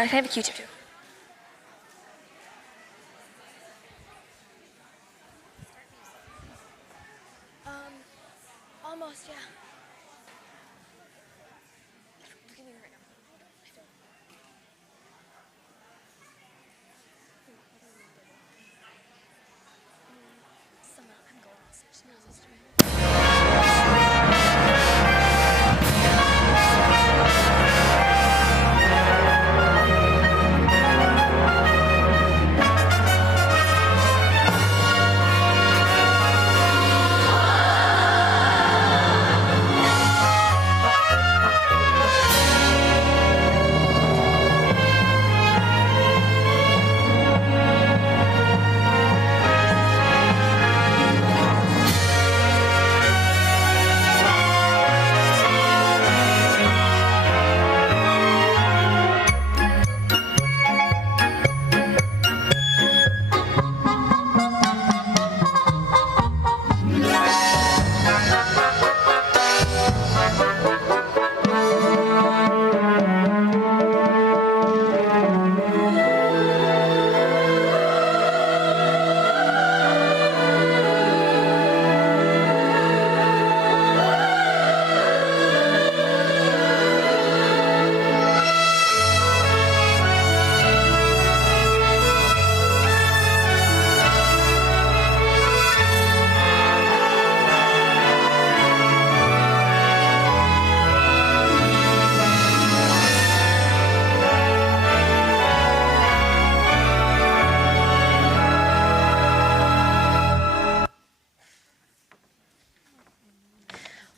I have a Q-tip too. Almost, yeah. Give me right now. I'm going on such noises tonight.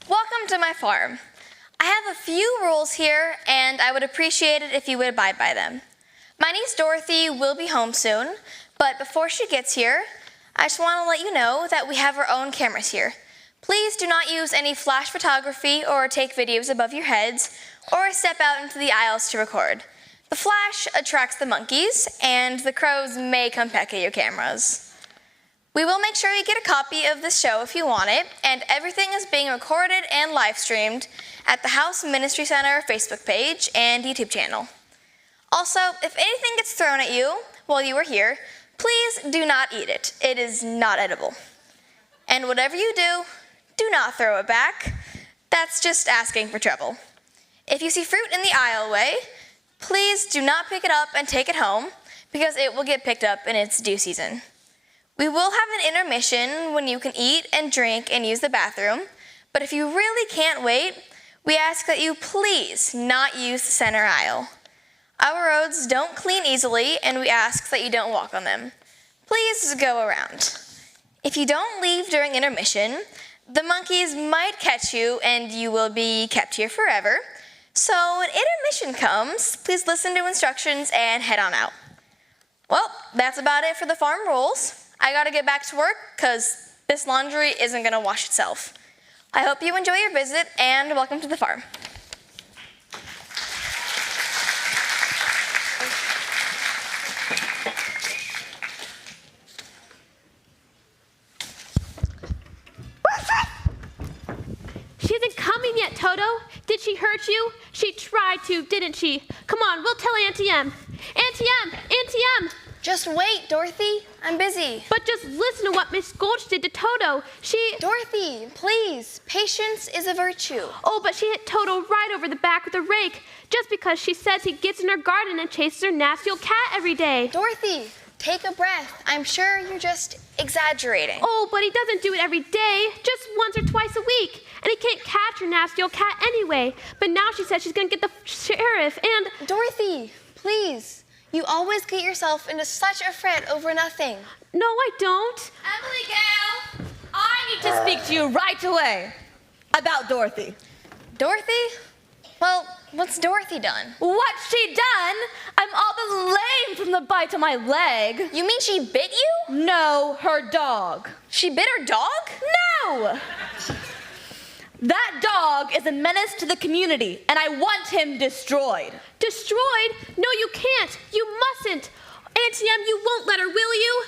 Welcome to my farm. I have a few rules here, and I would appreciate it if you would abide by them. My niece Dorothy will be home soon, but before she gets here, I just want to let you know that we have our own cameras here. Please do not use any flash photography or take videos above your heads or step out into the aisles to record. The flash attracts the monkeys, and the crows may come peck at your cameras. We will make sure you get a copy of this show if you want it, and everything is being recorded and live streamed at the House Ministry Center Facebook page and YouTube channel. Also, if anything gets thrown at you while you are here, please do not eat it. It is not edible. And whatever you do, do not throw it back. That's just asking for trouble. If you see fruit in the aisleway, please do not pick it up and take it home, because it will get picked up in its due season. We will have an intermission when you can eat and drink and use the bathroom, but if you really can't wait, we ask that you please not use the center aisle. Our roads don't clean easily, and we ask that you don't walk on them. Please go around. If you don't leave during intermission, the monkeys might catch you and you will be kept here forever. So when intermission comes, please listen to instructions and head on out. Well, that's about it for the farm rules. I gotta get back to work because this laundry isn't gonna wash itself. I hope you enjoy your visit and welcome to the farm. She isn't coming yet, Toto. Did she hurt you? She tried to, didn't she? Come on, we'll tell Auntie M. Auntie M! Auntie M! Just wait, Dorothy. I'm busy. But just listen to what Miss Gulch did to Toto. Dorothy, please. Patience is a virtue. Oh, but she hit Toto right over the back with a rake just because she says he gets in her garden and chases her nasty old cat every day. Dorothy, take a breath. I'm sure you're just exaggerating. Oh, but he doesn't do it every day, just once or twice a week. And he can't catch her nasty old cat anyway. But now she says she's gonna get the sheriff and... Dorothy, please. You always get yourself into such a fret over nothing. No, I don't. Emily Gale, I need to speak to you right away about Dorothy. Dorothy? Well, what's Dorothy done? What's she done? I'm all but lame from the bite on my leg. You mean she bit you? No, her dog. She bit her dog? No! That dog is a menace to the community, and I want him destroyed. Destroyed? No, you can't. You mustn't. Auntie M, you won't let her, will you?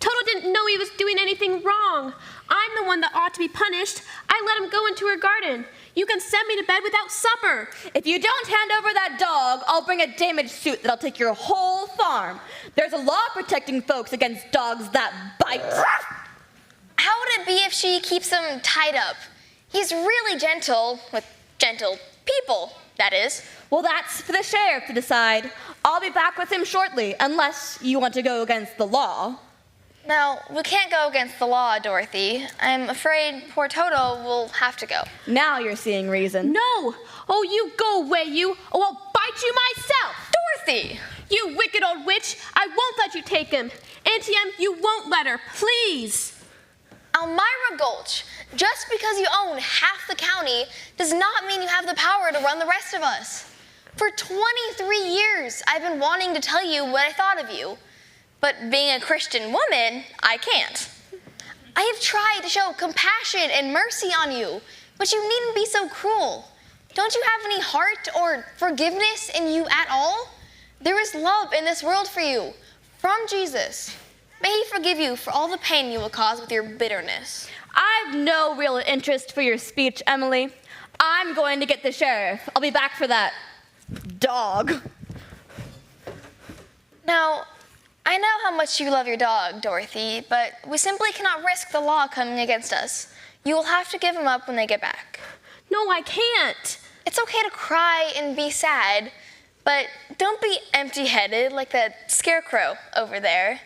Toto didn't know he was doing anything wrong. I'm the one that ought to be punished. I let him go into her garden. You can send me to bed without supper. If you don't hand over that dog, I'll bring a damaged suit that'll take your whole farm. There's a law protecting folks against dogs that bite. How would it be if she keeps him tied up? He's really gentle, with gentle people, that is. Well, that's for the sheriff to decide. I'll be back with him shortly, unless you want to go against the law. Now, we can't go against the law, Dorothy. I'm afraid poor Toto will have to go. Now you're seeing reason. No! Oh, you go away, you! Oh, I'll bite you myself! Dorothy! You wicked old witch! I won't let you take him! Auntie Em, you won't let her, please! Elmira Gulch, just because you own half the county does not mean you have the power to run the rest of us. For 23 years, I've been wanting to tell you what I thought of you. But being a Christian woman, I can't. I have tried to show compassion and mercy on you, but you needn't be so cruel. Don't you have any heart or forgiveness in you at all? There is love in this world for you, from Jesus. May he forgive you for all the pain you will cause with your bitterness. I've no real interest for your speech, Emily. I'm going to get the sheriff. I'll be back for that dog. Now, I know how much you love your dog, Dorothy, but we simply cannot risk the law coming against us. You will have to give him up when they get back. No, I can't. It's okay to cry and be sad, but don't be empty-headed like that scarecrow over there.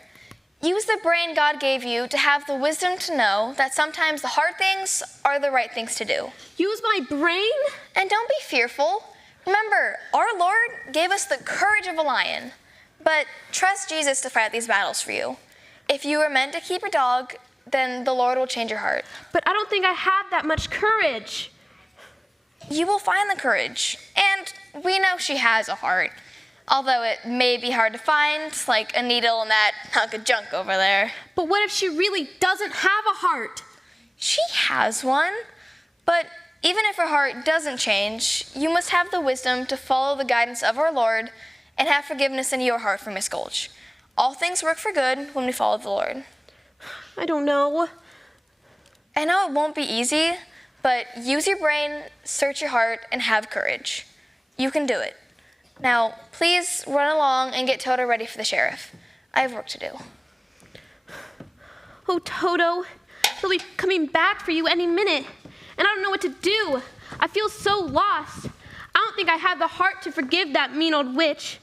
Use the brain God gave you to have the wisdom to know that sometimes the hard things are the right things to do. Use my brain? And don't be fearful. Remember, our Lord gave us the courage of a lion. But trust Jesus to fight these battles for you. If you are meant to keep a dog, then the Lord will change your heart. But I don't think I have that much courage. You will find the courage. And we know she has a heart. Although it may be hard to find, like a needle in that hunk of junk over there. But what if she really doesn't have a heart? She has one. But even if her heart doesn't change, you must have the wisdom to follow the guidance of our Lord and have forgiveness in your heart for Miss Gulch. All things work for good when we follow the Lord. I don't know. I know it won't be easy, but use your brain, search your heart, and have courage. You can do it. Now, please run along and get Toto ready for the sheriff. I have work to do. Oh, Toto, he'll be coming back for you any minute, and I don't know what to do. I feel so lost. I don't think I have the heart to forgive that mean old witch.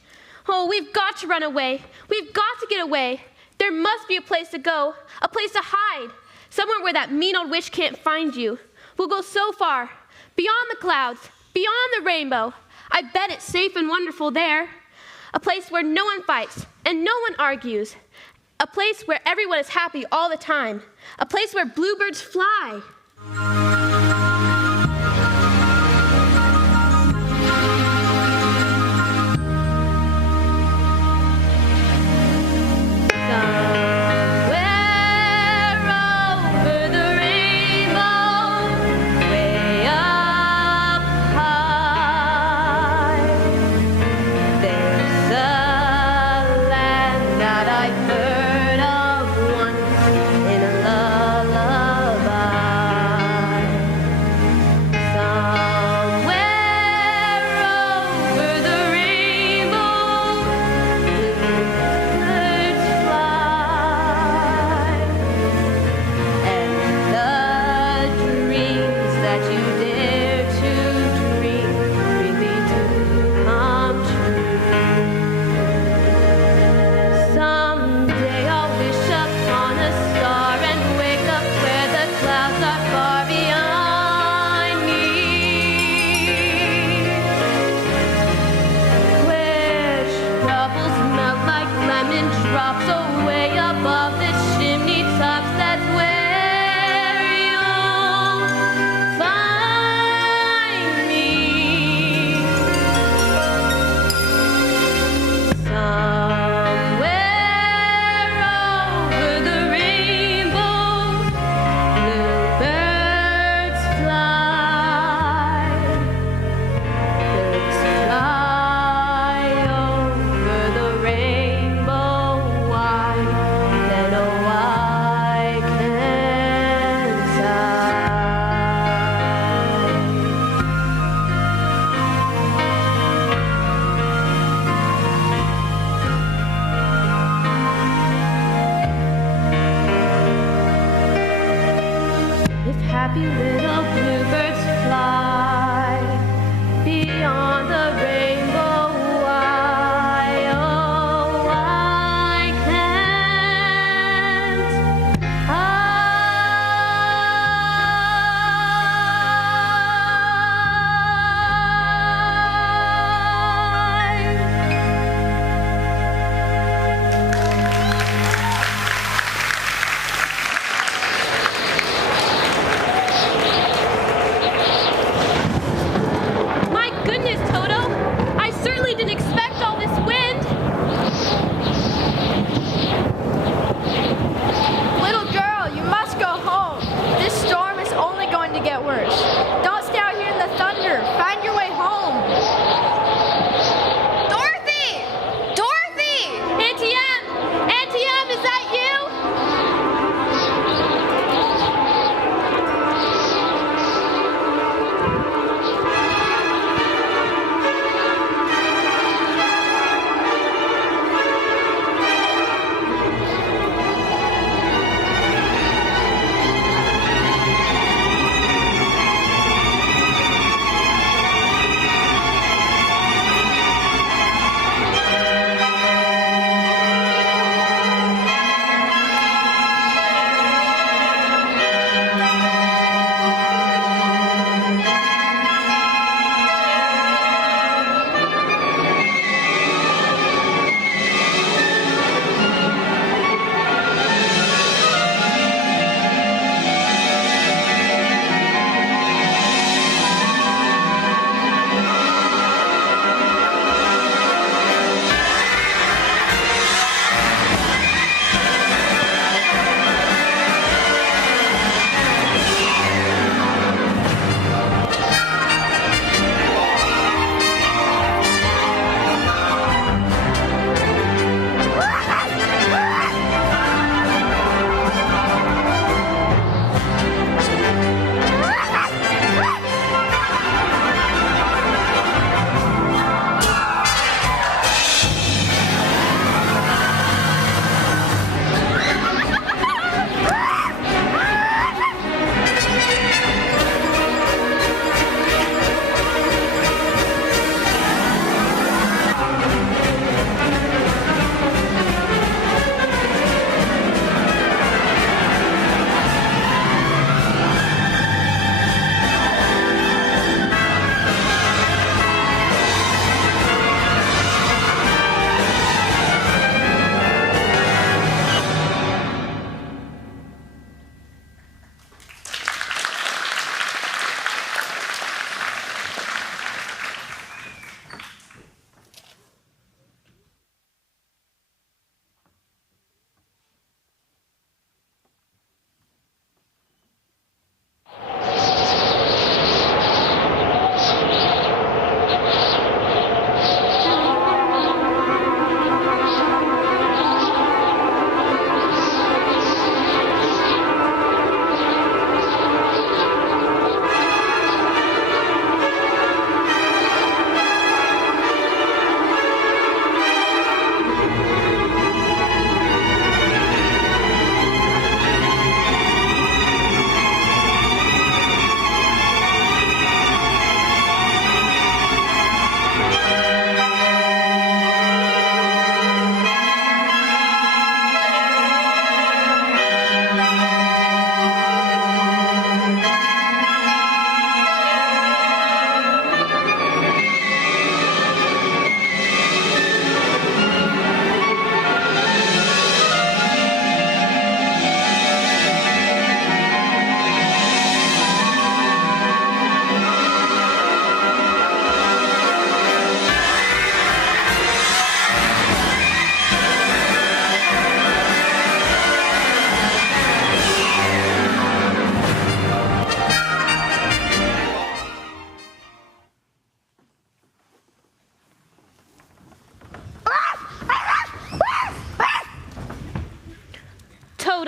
Oh, we've got to run away. We've got to get away. There must be a place to go, a place to hide, somewhere where that mean old witch can't find you. We'll go so far, beyond the clouds, beyond the rainbow. I bet it's safe and wonderful there. A place where no one fights and no one argues. A place where everyone is happy all the time. A place where bluebirds fly.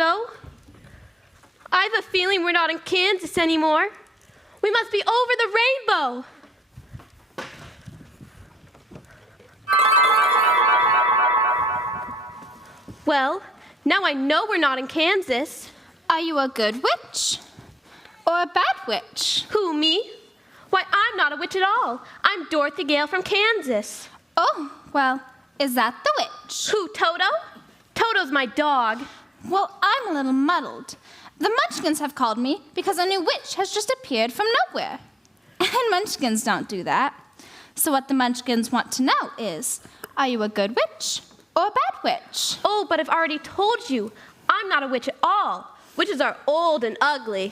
Toto. I have a feeling we're not in Kansas anymore. We must be over the rainbow. Well, now I know we're not in Kansas. Are you a good witch or a bad witch? Who, me? Why, I'm not a witch at all. I'm Dorothy Gale from Kansas. Oh, well, is that the witch? Who, Toto? Toto's my dog. Well, I'm a little muddled. The Munchkins have called me because a new witch has just appeared from nowhere. And Munchkins don't do that. So what the Munchkins want to know is, are you a good witch or a bad witch? Oh, but I've already told you, I'm not a witch at all. Witches are old and ugly.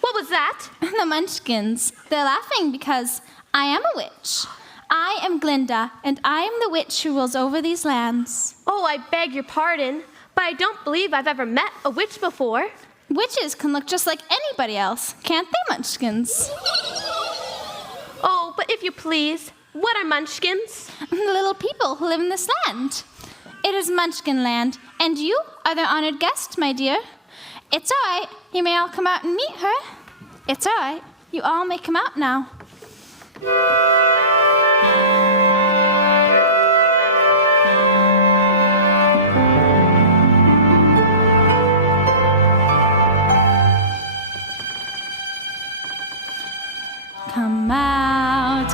What was that? The Munchkins, they're laughing because I am a witch. I am Glinda, and I am the witch who rules over these lands. Oh, I beg your pardon, but I don't believe I've ever met a witch before. Witches can look just like anybody else, can't they, Munchkins? Oh, but if you please, what are Munchkins? The little people who live in this land. It is Munchkin land, and you are their honored guest, my dear. It's all right. You may all come out and meet her. It's all right. You all may come out now.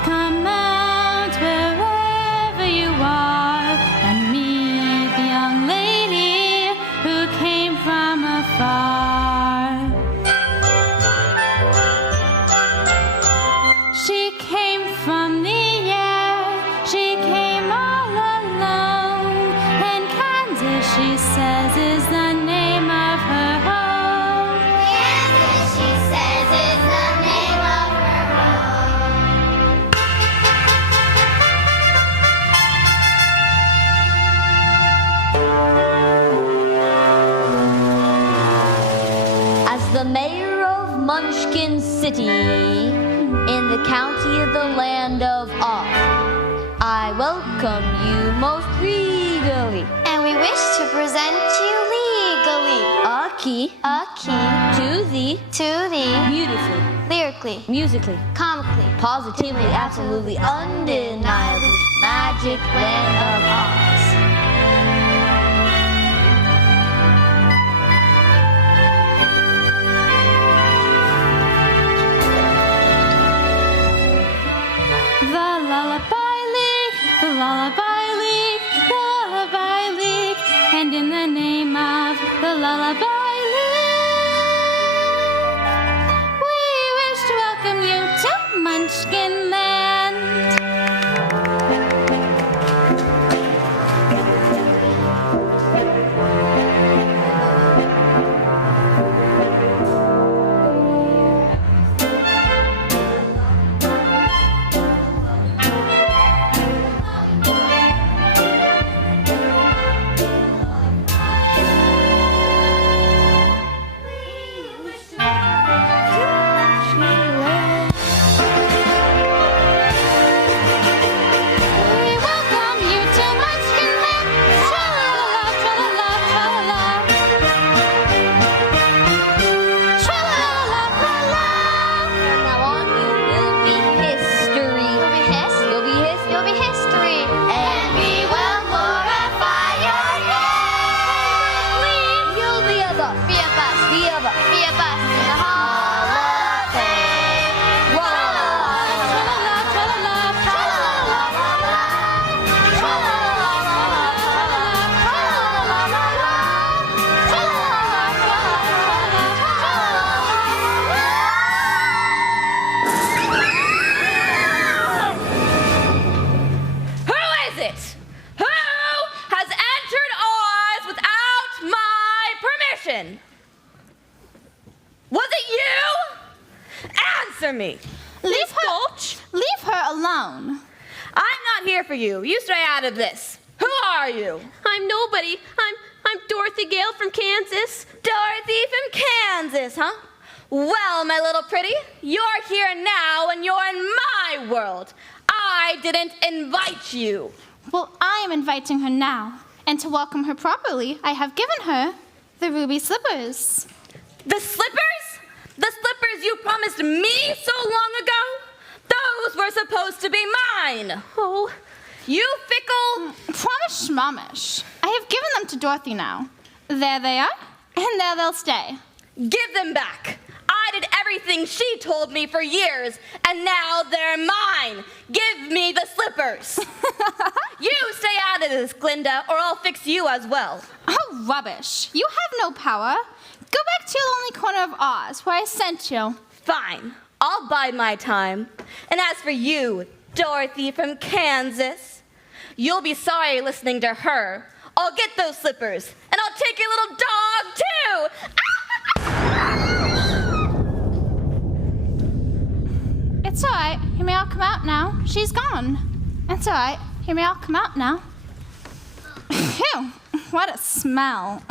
Come out, wherever you are, and meet the young lady who came from afar. She came from the air, she came all alone, and Kansas, she says, is the name of her home. Kansas, she says, is the name of her home. As the mayor of Munchkin City, in the county of the land of Oz, I welcome you most regally. And we wish to present you legally A key a key to the to the beautifully, lyrically, musically, comically, positively, absolutely, undeniably magic land of Oz. The Lullaby League, the Lullaby League, and in the name of the Lullaby League, we wish to welcome you to Munchkin Land. Was it you? Answer me. Leave her alone. I'm not here for you. You stay out of this. Who are you? I'm nobody. I'm Dorothy Gale from Kansas. Dorothy from Kansas, huh? Well, my little pretty, you're here now and you're in my world. I didn't invite you. Well, I am inviting her now. And to welcome her properly, I have given her the ruby slippers. The slippers? The slippers you promised me so long ago? Those were supposed to be mine. Oh, You fickle. Promise schmamish. I have given them to Dorothy now. There they are, and there they'll stay. Give them back. I did everything she told me for years, and now they're mine. Give me the slippers. You stay out of this, Glinda, or I'll fix you as well. Oh, rubbish. You have no power. Go back to your lonely corner of Oz, where I sent you. Fine, I'll bide my time. And as for you, Dorothy from Kansas, you'll be sorry listening to her. I'll get those slippers, and I'll take your little dog too. It's all right. He may all come out now. She's gone. It's all right. He may all come out now. Phew, what a smell.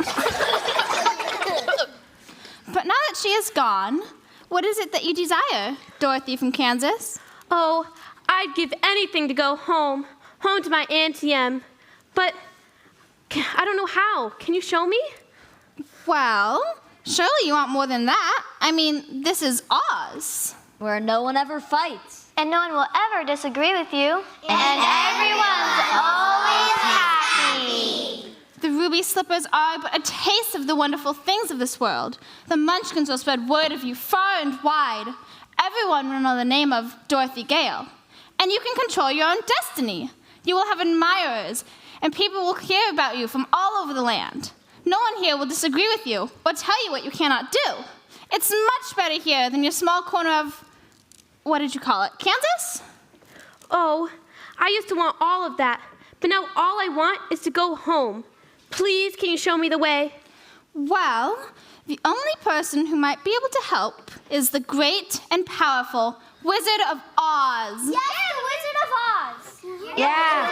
But now that she is gone, what is it that you desire, Dorothy from Kansas? oh, I'd give anything to go home to my Auntie Em. But I don't know how. Can you show me? Well, surely you want more than that. I mean, this is Oz. Where no one ever fights. And no one will ever disagree with you. And everyone's always happy. The ruby slippers are but a taste of the wonderful things of this world. The Munchkins will spread word of you far and wide. Everyone will know the name of Dorothy Gale. And you can control your own destiny. You will have admirers, and people will hear about you from all over the land. No one here will disagree with you or tell you what you cannot do. It's much better here than your small corner of, what did you call it, Kansas? Oh, I used to want all of that, but now all I want is to go home. Please, can you show me the way? Well, the only person who might be able to help is the great and powerful Wizard of Oz. Yes, the Wizard of Oz. Yeah.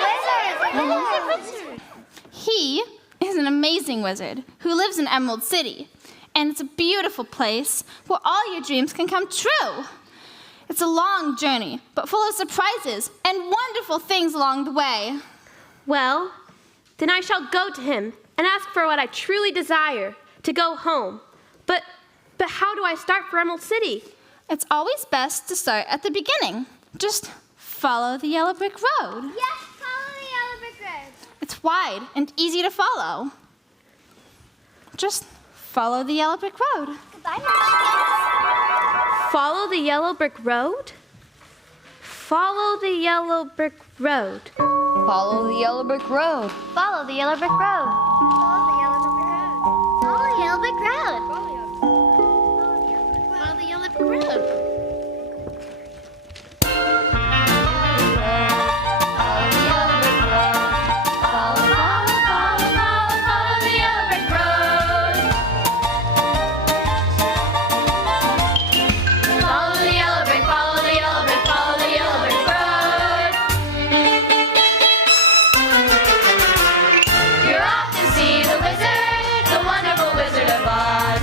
Wizard. He is an amazing wizard who lives in Emerald City, and it's a beautiful place where all your dreams can come true. It's a long journey, but full of surprises and wonderful things along the way. Well, then I shall go to him and ask for what I truly desire, to go home. But how do I start for Emerald City? It's always best to start at the beginning. Just follow the yellow brick road. Yes, follow the yellow brick road. It's wide and easy to follow. Just follow the yellow brick road. Goodbye, Munchkins. Follow the yellow brick road? Follow the yellow brick road. Follow the yellow brick road. Follow the yellow brick road. Follow the yellow brick road. Follow the yellow brick road. Follow the yellow brick road. You're off to see the wizard, the wonderful Wizard of Oz.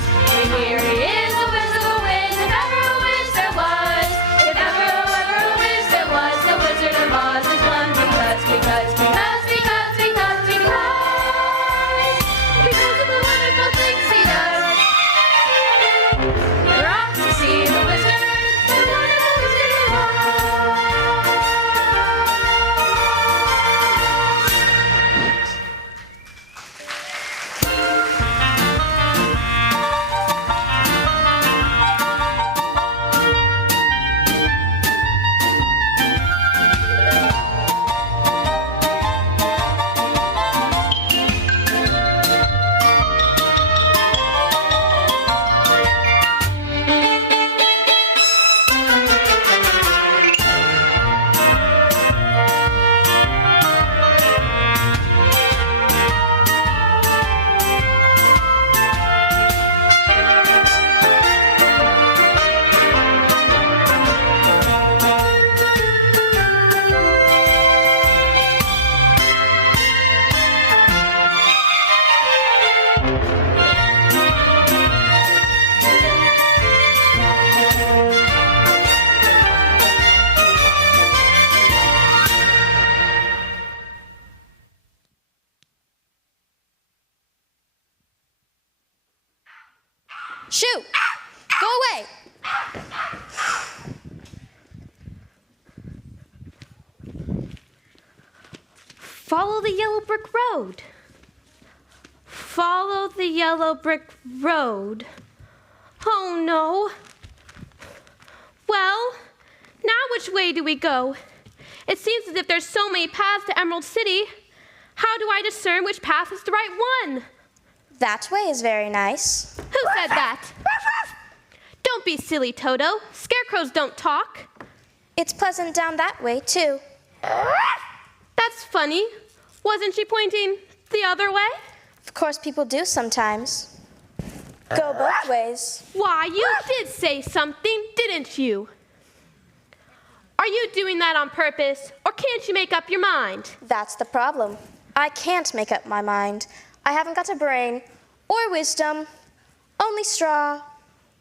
Follow the yellow brick road. Follow the yellow brick road. Oh no. Well, now which way do we go? It seems as if there's so many paths to Emerald City. How do I discern which path is the right one? That way is very nice. Who said that? Don't be silly, Toto. Scarecrows don't talk. It's pleasant down that way, too. That's funny. Wasn't she pointing the other way? Of course, people do sometimes. Go both ways. Why, you did say something, didn't you? Are you doing that on purpose, or can't you make up your mind? That's the problem. I can't make up my mind. I haven't got a brain or wisdom, only straw.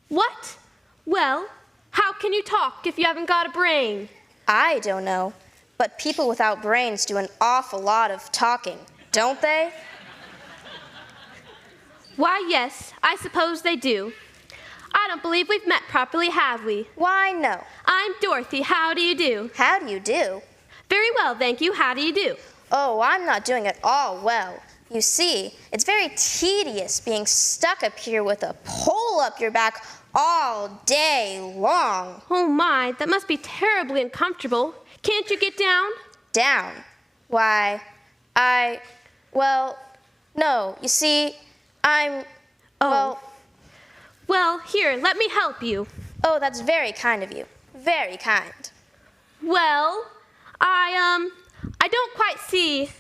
What? Well, how can you talk if you haven't got a brain? I don't know, but people without brains do an awful lot of talking, don't they? Why, yes, I suppose they do. I don't believe we've met properly, have we? Why, no. I'm Dorothy. How do you do? How do you do? Very well, thank you. How do you do? Oh, I'm not doing it all well. You see, it's very tedious being stuck up here with a pole up your back all day long. Oh my, that must be terribly uncomfortable. Can't you get down? Down? Why, well, no. You see, Oh. Well, here, let me help you. Oh, that's very kind of you. Very kind. Well, I don't quite see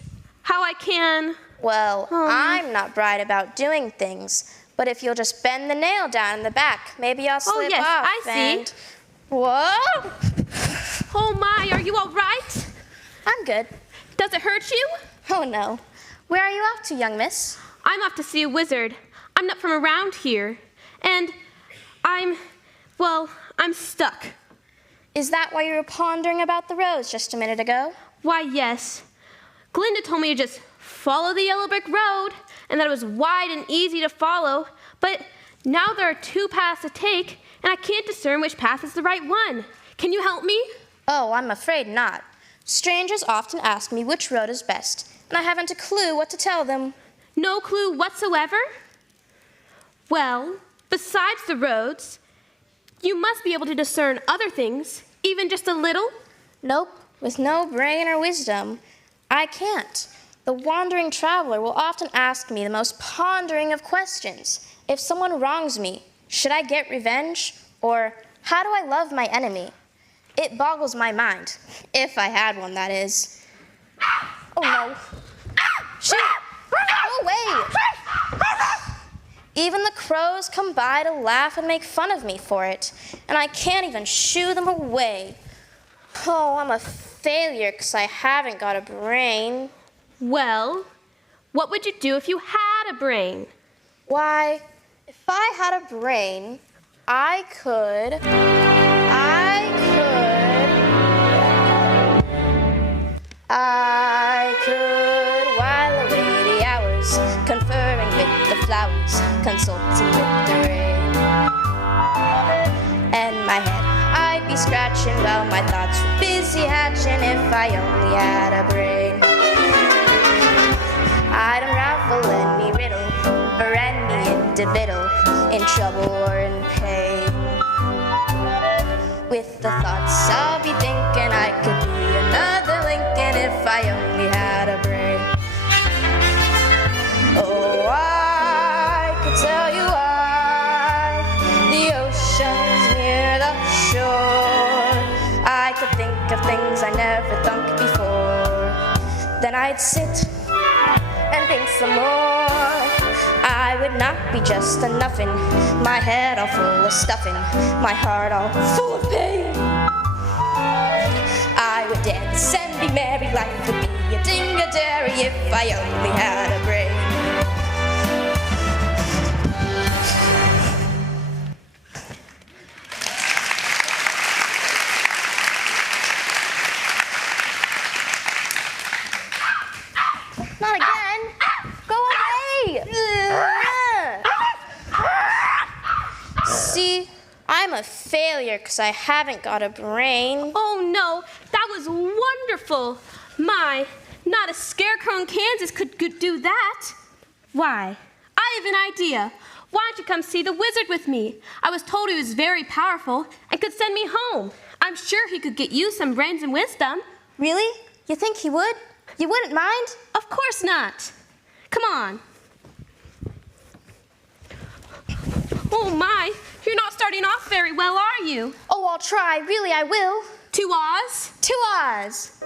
how I can. Well, I'm not bright about doing things, but if you'll just bend the nail down in the back, maybe I'll slip yes, off. I see. And... Whoa! Oh my, are you all right? I'm good. Does it hurt you? Oh no. Where are you off to, young miss? I'm off to see a wizard. I'm not from around here. And I'm stuck. Is that why you were pondering about the rose just a minute ago? Why, yes. Glinda told me to just follow the yellow brick road, and that it was wide and easy to follow, but now there are two paths to take, and I can't discern which path is the right one. Can you help me? Oh, I'm afraid not. Strangers often ask me which road is best, and I haven't a clue what to tell them. No clue whatsoever? Well, besides the roads, you must be able to discern other things, even just a little. Nope, with no brain or wisdom, I can't. The wandering traveler will often ask me the most pondering of questions. If someone wrongs me, should I get revenge? Or how do I love my enemy? It boggles my mind, if I had one, that is. Oh no. Shoot! Go away! Even the crows come by to laugh and make fun of me for it, and I can't even shoo them away. Oh, I'm a failure because I haven't got a brain. Well, what would you do if you had a brain? Why, if I had a brain, I could, while away the hours, conferring with the flowers, consulting with the rain. And my head I'd be scratching while my thoughts were busy hatching if I only had a brain. I'd unravel any riddle or any individual in trouble or in pain. With the thoughts I'll be thinking I could be another Lincoln if I only had a brain. Oh, I could tell you why the ocean's near the shore. I could think of things I never thought before. Then I'd sit and think some more. I would not be just a nuffin, my head all full of stuffing, my heart all full of pain. I would dance and be merry, life would be a ding-a-dairy if I only had a brain. Not again! Go away! See, I'm a failure because I haven't got a brain. Oh no, that was wonderful. My, Not a scarecrow in Kansas could do that. Why? I have an idea. Why don't you come see the wizard with me? I was told he was very powerful and could send me home. I'm sure he could get you some brains and wisdom. Really? You think he would? You wouldn't mind? Of course not. Come on. Oh my, you're not starting off very well, are you? Oh, I'll try. Really, I will. To Oz? To Oz.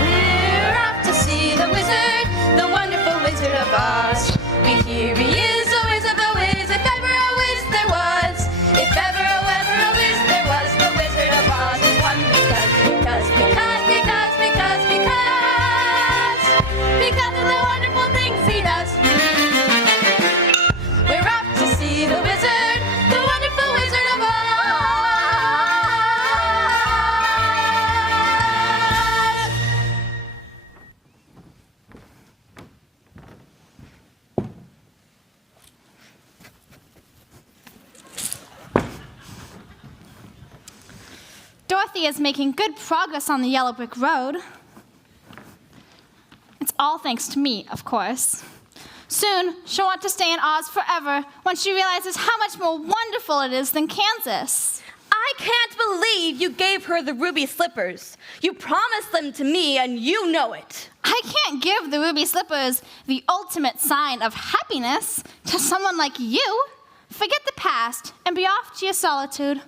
We're off to see the wizard, the wonderful Wizard of Oz. We hear he is a whiz of a whiz, if ever a whiz there was. If ever a whiz there was, the Wizard of Oz is one because of the wonderful things he does. We're off to see the wizard, the wonderful Wizard of Oz. Dorothy is making good progress on the yellow brick road. It's all thanks to me, of course. Soon, she'll want to stay in Oz forever when she realizes how much more wonderful it is than Kansas. I can't believe you gave her the ruby slippers. You promised them to me, and you know it. I can't give the ruby slippers, the ultimate sign of happiness, to someone like you. Forget the past and be off to your solitude.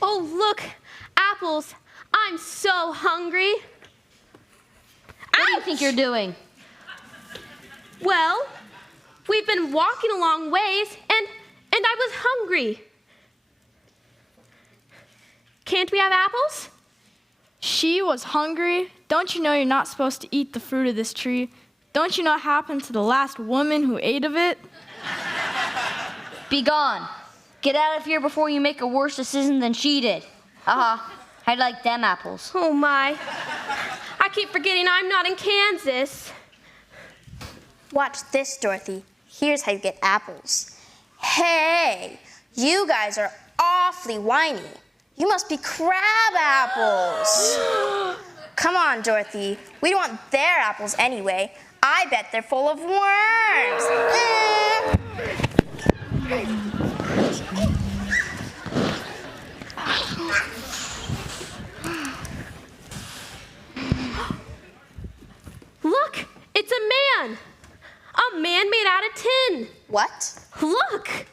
Oh, look, apples. I'm so hungry. What do you think you're doing? Well, we've been walking a long ways, and I was hungry. Can't we have apples? She was hungry. Don't you know you're not supposed to eat the fruit of this tree? Don't you know what happened to the last woman who ate of it? Be gone. Get out of here before you make a worse decision than she did. I'd like them apples. Oh, my. I keep forgetting I'm not in Kansas. Watch this, Dorothy. Here's how you get apples. Hey, you guys are awfully whiny. You must be crab apples. Come on, Dorothy. We don't want their apples anyway. I bet they're full of worms. Look, it's a man. A man made out of tin. What? Look.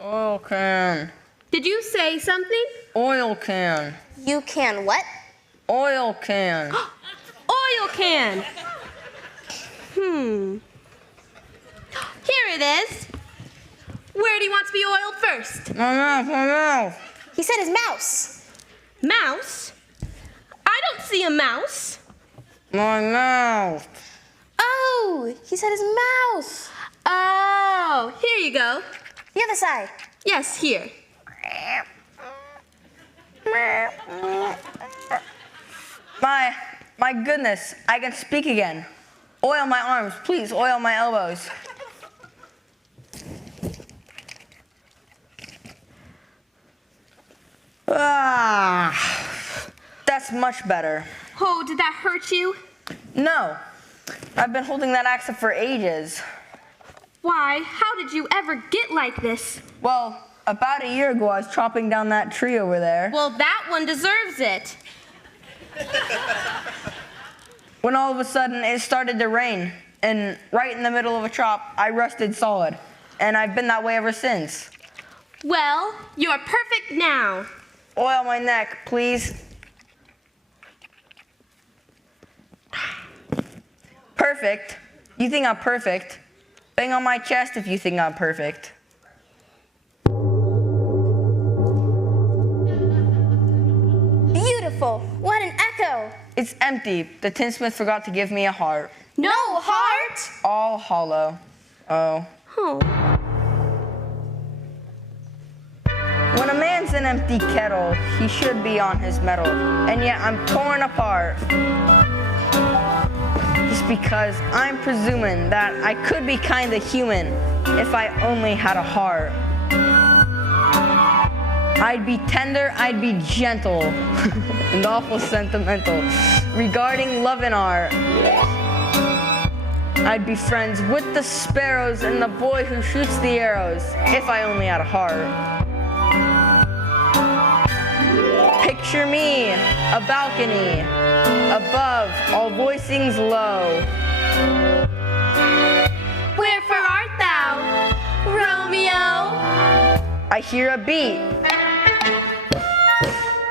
Oil can. Did you say something? Oil can. You can what? Oil can. Oil can. Here it is. Where do you want to be oiled first? My mouth. He said his mouse. Mouse? I don't see a mouse. My mouth. Oh, he said his mouth. Oh, here you go. The other side. Yes, here. My goodness, I can speak again. Oil my arms, please, oil my elbows. That's much better. Oh, did that hurt you? No, I've been holding that axe up for ages. Why, how did you ever get like this? Well, about a year ago, I was chopping down that tree over there. Well, that one deserves it. When all of a sudden it started to rain, and right in the middle of a chop, I rusted solid. And I've been that way ever since. Well, you're perfect now. Oil my neck, please. Perfect? You think I'm perfect? Bang on my chest if you think I'm perfect. Beautiful. What an echo. It's empty. The tinsmith forgot to give me a heart. No heart? All hollow. Oh. Oh. When a man's an empty kettle, he should be on his mettle. And yet I'm torn apart. Just because I'm presuming that I could be kinda human if I only had a heart. I'd be tender, I'd be gentle, and awful sentimental regarding love and art. I'd be friends with the sparrows and the boy who shoots the arrows if I only had a heart. Picture me, a balcony, above, all voicings low. Wherefore art thou, Romeo? I hear a beat,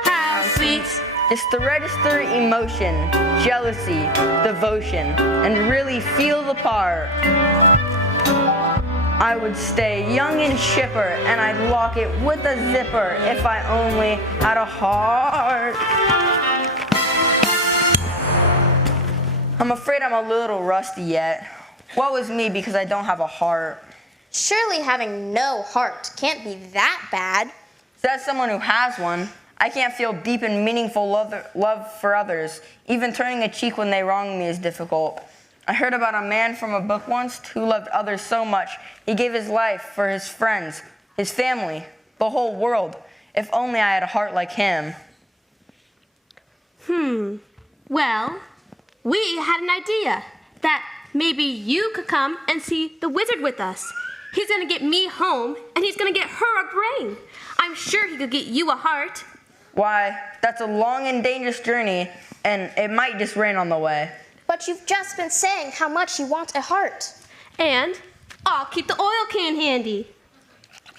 How sweet. just to register emotion, jealousy, devotion, and really feel the part. I would stay young and chipper, and I'd lock it with a zipper if I only had a heart. I'm afraid I'm a little rusty yet. Woe is me because I don't have a heart. Surely having no heart can't be that bad. Says someone who has one. I can't feel deep and meaningful love for others. Even turning a cheek when they wrong me is difficult. I heard about a man from a book once who loved others so much he gave his life for his friends, his family, the whole world. If only I had a heart like him. Well, we had an idea that maybe you could come and see the wizard with us. He's gonna get me home, and he's gonna get her a brain. I'm sure he could get you a heart. Why, that's a long and dangerous journey, and it might just rain on the way. But you've just been saying how much you want a heart. And I'll keep the oil can handy.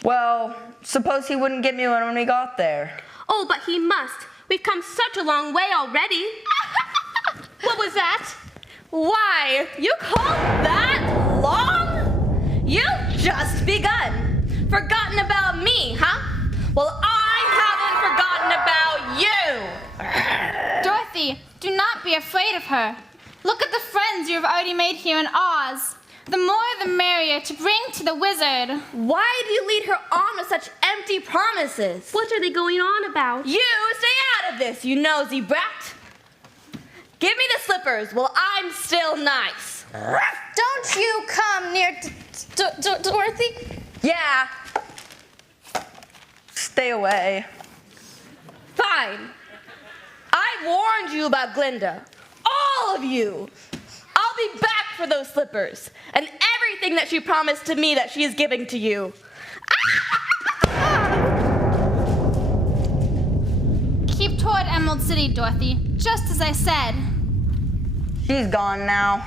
Well, suppose he wouldn't get me one when we got there. Oh, but he must. We've come such a long way already. What was that? Why, you call that long? You've just begun. Forgotten about me, huh? Well, I haven't forgotten about you. Dorothy, do not be afraid of her. Look at the friends you have already made here in Oz. The more the merrier to bring to the wizard. Why do you lead her on with such empty promises? What are they going on about? You stay out of this, you nosy brat. Give me the slippers while I'm still nice. Don't you come near Dorothy. Yeah. Stay away. Fine. I warned you about Glinda. All of you. I'll be back for those slippers and everything that she promised to me that she is giving to you. Keep toward Emerald City, Dorothy, just as I said. She's gone now.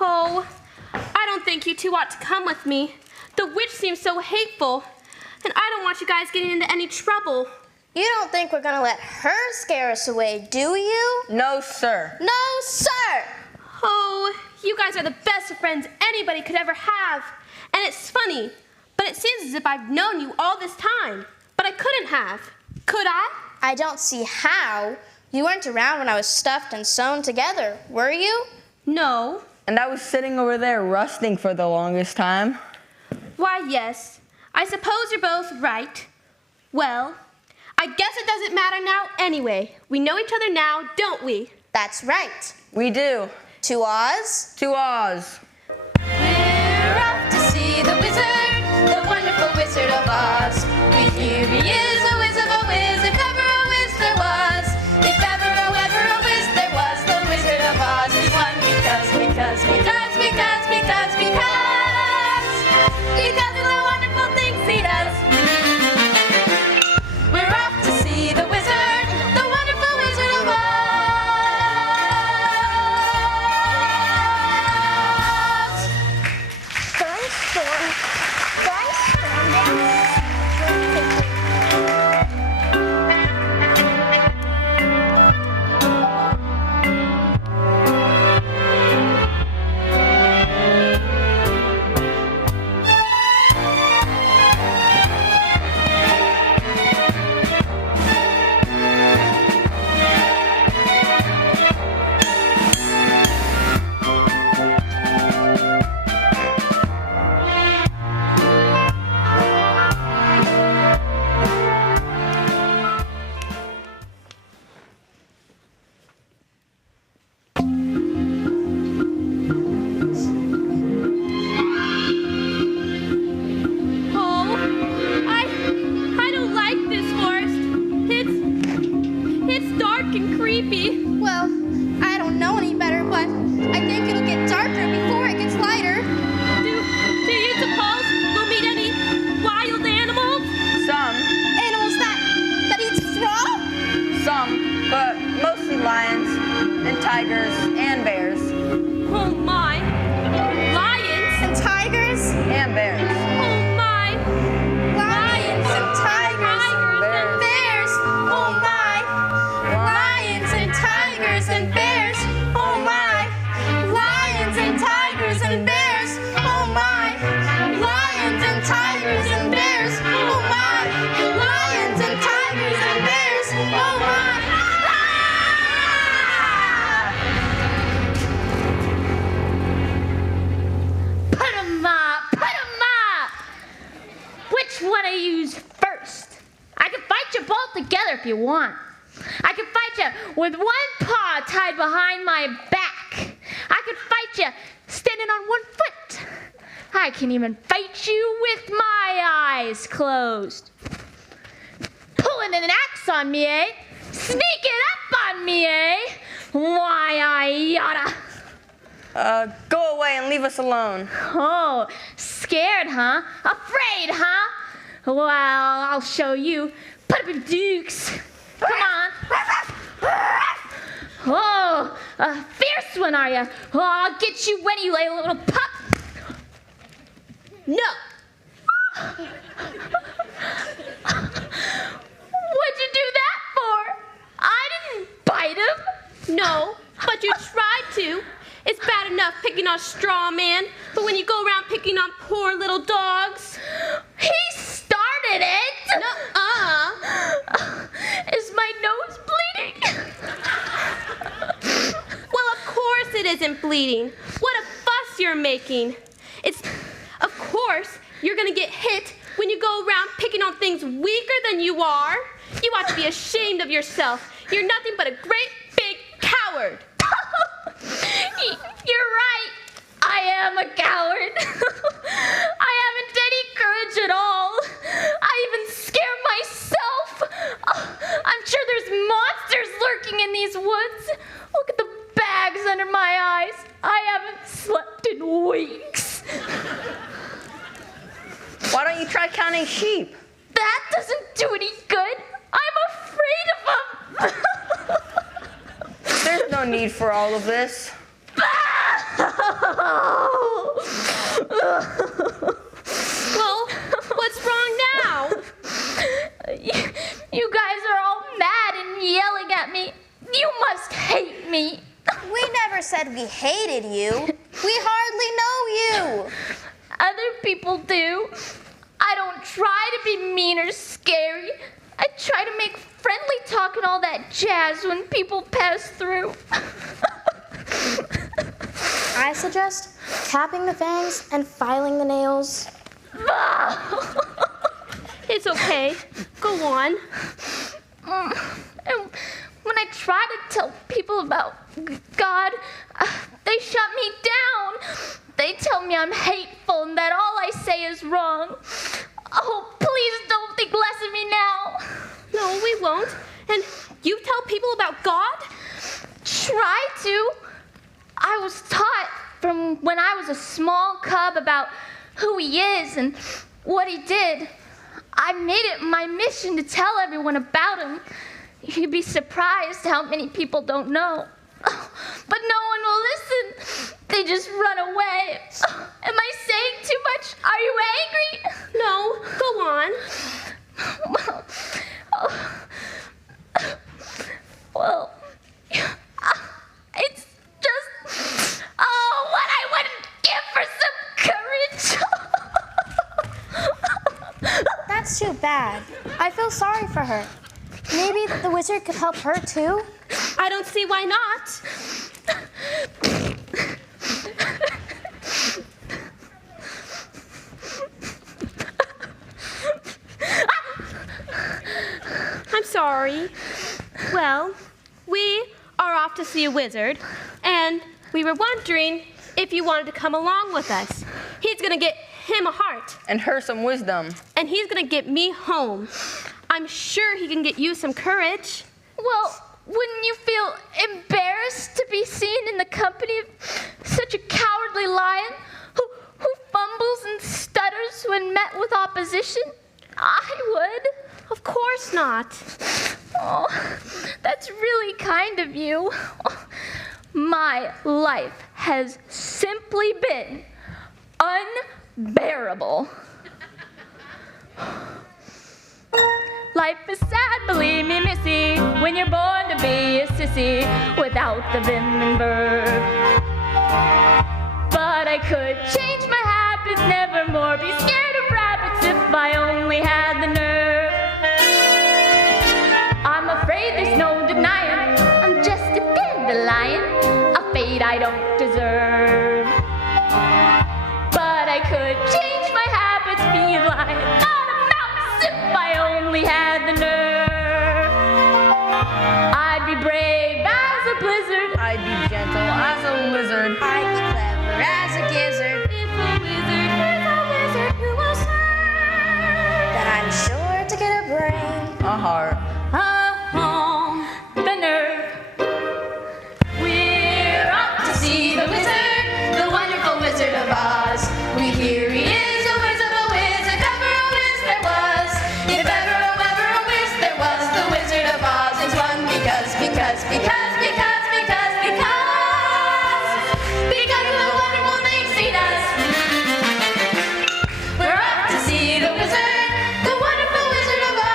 Oh, I don't think you two ought to come with me. The witch seems so hateful, and I don't want you guys getting into any trouble. You don't think we're gonna let her scare us away, do you? No, sir. No, sir! Oh, you guys are the best of friends anybody could ever have. And it's funny, but it seems as if I've known you all this time, but I couldn't have. Could I? I don't see how. You weren't around when I was stuffed and sewn together, were you? No. And I was sitting over there rusting for the longest time. Why, yes. I suppose you're both right. Well, I guess it doesn't matter now anyway. We know each other now, don't we? That's right. We do. To Oz. To Oz. We're off to see the wizard, the wonderful Wizard of Oz. We hear he is a whiz of a whiz, if ever a whiz there was. If ever a whiz there was, the Wizard of Oz is one because of the wonderful things he does. We're off to see the wizard, the wonderful Wizard of Oz. Oh, I don't like this forest. It's dark and creepy. Well, I don't know any better, but I think it'll get darker before it gets lighter. Do you suppose we'll meet any wild animals? Some. Animals that eat straw? Some. But mostly lions and tigers and bears. Oh my. Lions? And tigers? And bears. Oh my. Lions and tigers and bears. Oh my. Lions and tigers and bears. Oh my. Lions and tigers and bears. Oh my. Lions and tigers and bears. Oh my. Lions and tigers and bears. Oh my. Put 'em up! Put 'em up! Which one of you's first? I can fight you both together if you want. I can fight you with one paw tied behind my back. I can fight you standing on one foot. I can even fight you with my eyes closed. Pulling an axe on me, eh? Sneaking up on me, eh? Why, I oughta. Go away and leave us alone. Oh, scared, huh? Afraid, huh? Well, I'll show you. Put up your dukes. Come on. Oh, a fierce one, are you? Oh, I'll get you when you lay a little pup. No. What'd you do that for? I didn't bite him. No, but you tried to. It's bad enough picking on straw man, but when you go around picking on poor little dogs. He started it. Is my nose bleeding? Well, of course it isn't bleeding. What a fuss you're making. Of course, you're gonna get hit when you go around picking on things weaker than you are. You ought to be ashamed of yourself. You're nothing but a great big coward. You're right. I am a coward. I haven't any courage at all. I even scare myself. I'm sure there's monsters lurking in these woods. Look at the bags under my eyes. I haven't slept in weeks. Why don't you try counting sheep? That doesn't do any good. I'm afraid of them. There's no need for all of this. Well, what's wrong now? You guys are all mad and yelling at me. You must hate me. We never said we hated you. We hardly know you. Other people do. I don't try to be mean or scary. I try to make friendly talk and all that jazz when people pass through. I I suggest capping the fangs and filing the nails. It's okay. Go on. And when I try to tell people about God, they shut me down. They tell me I'm hateful and that all I say is wrong. Oh, please don't think less of me now. No, we won't. And you tell people about God? Try to. I was taught from when I was a small cub about who he is and what he did. I made it my mission to tell everyone about him. You'd be surprised how many people don't know. But no one will listen. They just run away. Am I saying too much? Are you angry? No, go on. Well, it's just, what I wouldn't give for some courage. That's too bad. I feel sorry for her. Maybe the wizard could help her too? I don't see why not. I'm sorry. Well, we are off to see a wizard, and we were wondering if you wanted to come along with us. He's gonna get him a heart. And her some wisdom. And he's gonna get me home. I'm sure he can get you some courage. Well, wouldn't you feel embarrassed to be seen in the company of such a cowardly lion who fumbles and stutters when met with opposition? I would. Of course not. Oh, that's really kind of you. My life has simply been unbearable. Life is sad, believe me, missy, when you're born to be a sissy without the vim and verb. But I could change my habits, never more be scared of rabbits if I only had the nerve. I'm afraid there's no denying I'm just a dandelion, a fate I don't deserve. But I could change my habits, be a lion, not a mouse, if I only had the nerve. I'd be brave as a blizzard, I'd be gentle as a lizard. I'd be clever as a gizzard. if a wizard is a wizard who will serve. Then I'm sure to get a brain. A heart. The nerve. We're off to see the wizard, the wonderful Wizard of Oz. We hear he is a whiz of a whiz, if ever a whiz there was. If ever a whiz there was, the Wizard of Oz is one because of the wonderful things he does. We're off to see the wizard, the wonderful Wizard of Oz.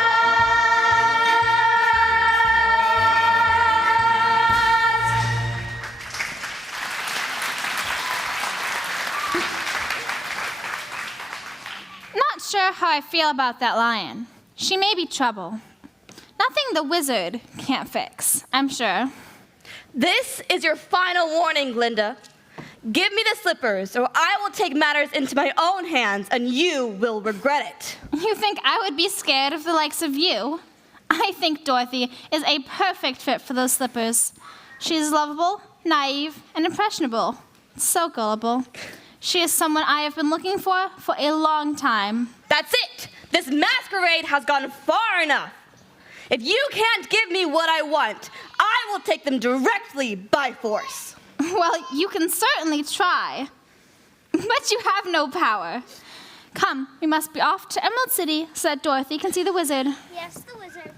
Not sure how I feel about that lion. She may be trouble. Nothing the wizard can't fix, I'm sure. This is your final warning, Glinda. Give me the slippers, or I will take matters into my own hands, and you will regret it. You think I would be scared of the likes of you? I think Dorothy is a perfect fit for those slippers. She is lovable, naive, and impressionable. So gullible. She is someone I have been looking for a long time. That's it! This masquerade has gone far enough. If you can't give me what I want, I will take them directly by force. Well, you can certainly try. But you have no power. Come, we must be off to Emerald City so that Dorothy can see the wizard. Yes, the wizard.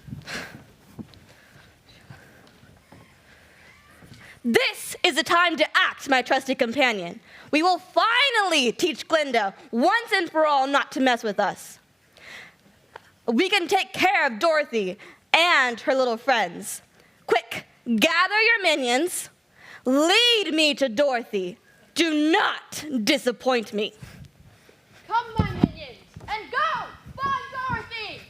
This is the time to act, my trusty companion. We will finally teach Glinda once and for all not to mess with us. We can take care of Dorothy and her little friends. Quick, gather your minions. Lead me to Dorothy. Do not disappoint me. Come, my minions, and go! Find Dorothy!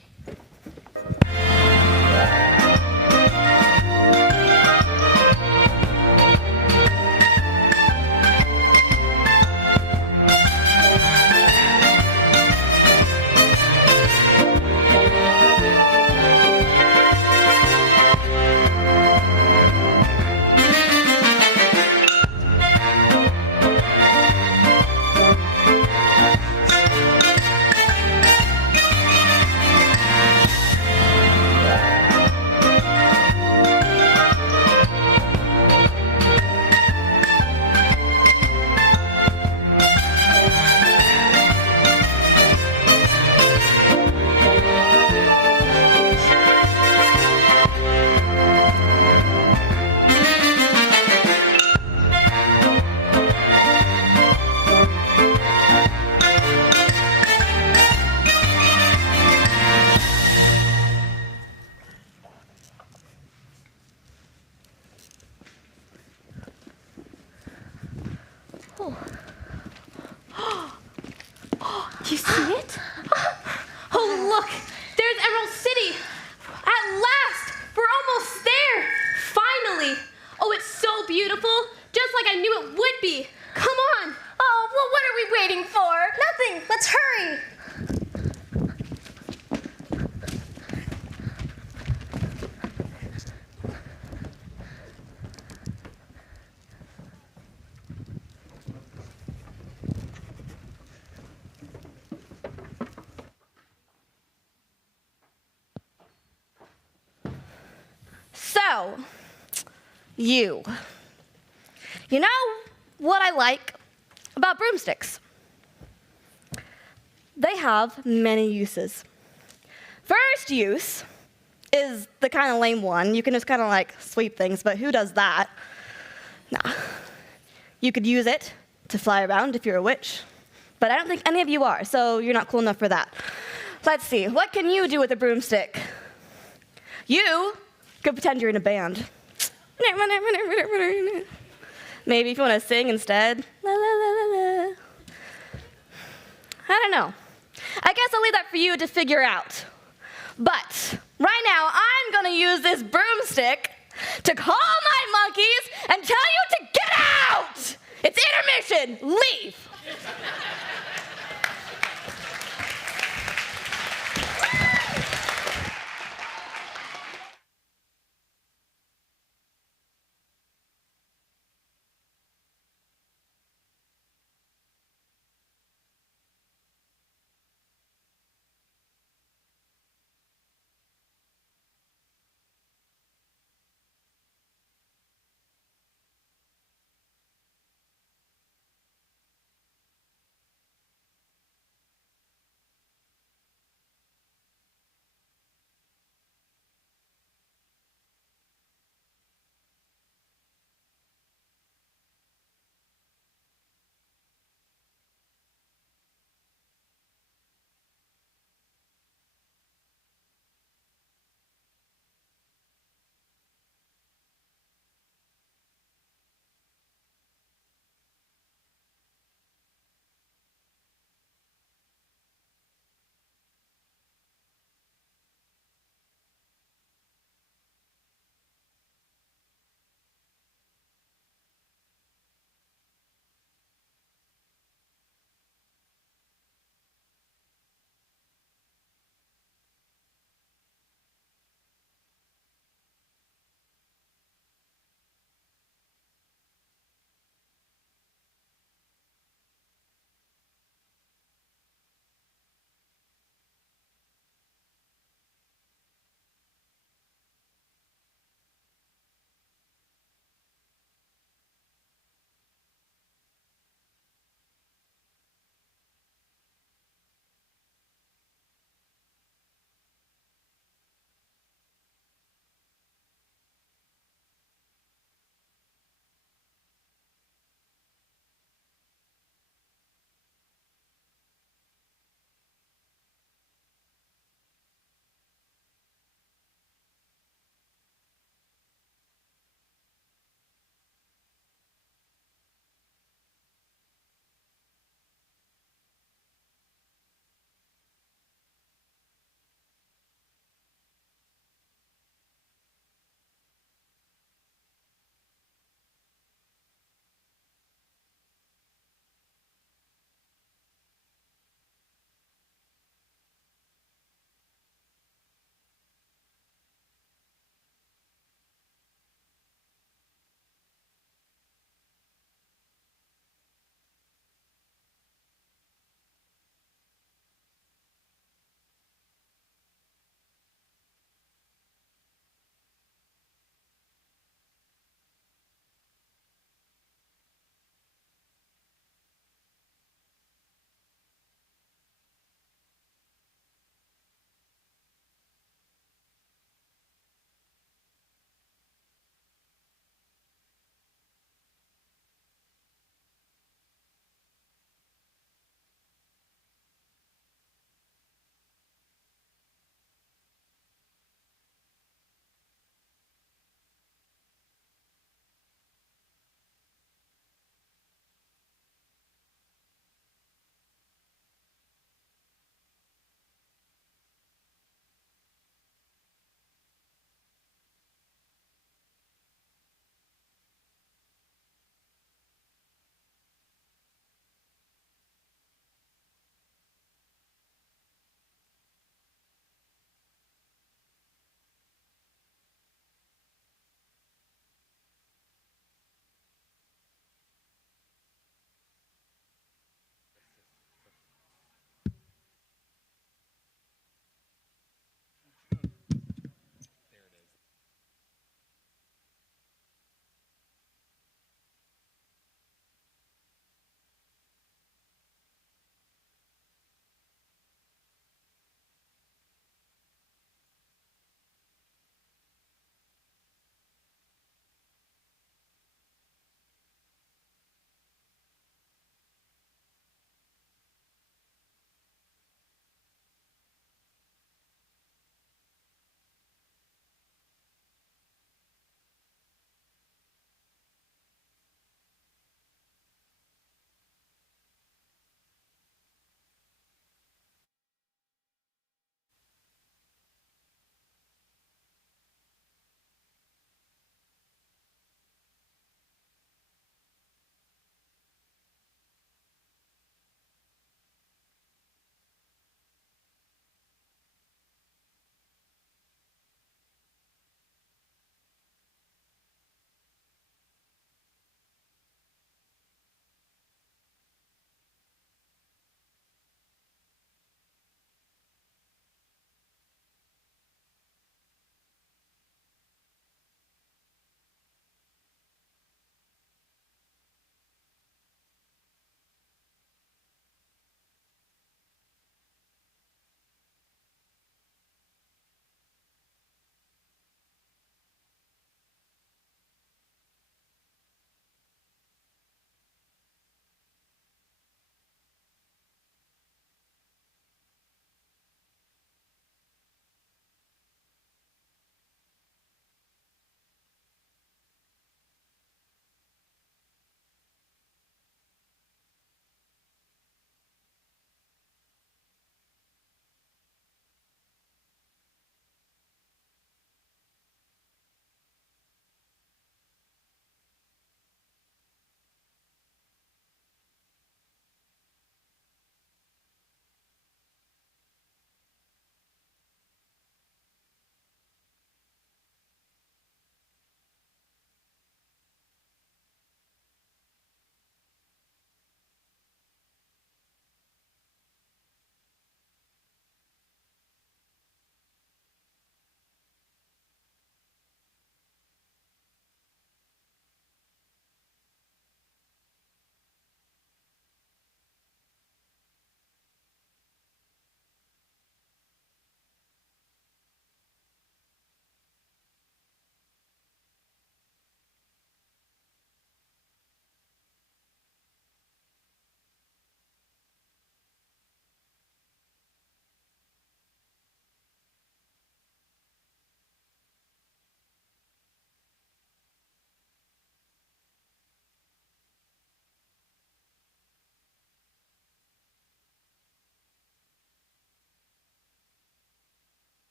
Do you see it? Oh, look! There's Emerald City! At last! We're almost there! Finally! Oh, it's so beautiful! Just like I knew it would be! Come on! Oh, well, what are we waiting for? Nothing. Let's hurry. So, you know what I like about broomsticks? They have many uses. First use is the kind of lame one. You can just kind of like sweep things, but who does that? Nah. You could use it to fly around if you're a witch, but I don't think any of you are, so you're not cool enough for that. Let's see, what can you do with a broomstick? You could pretend you're in a band. Maybe if you want to sing instead. La, la, la, la, la. I don't know. I guess I'll leave that for you to figure out. But right now, I'm going to use this broomstick to call my monkeys and tell you to get out! It's intermission! Leave!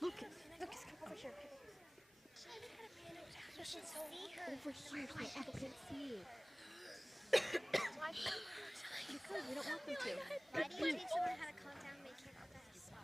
Why do you teach someone how to calm down when they can't calm down themselves?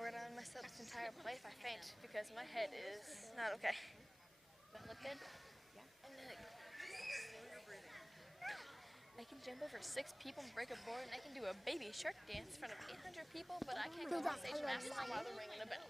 Word on myself this entire play if I faint because my head is not okay. Does that look good? Yeah. And then I can jump over 6 people and break a board, and I can do a baby shark dance in front of 800 people, but I can't go on stage and ask them while they're ringing the bell.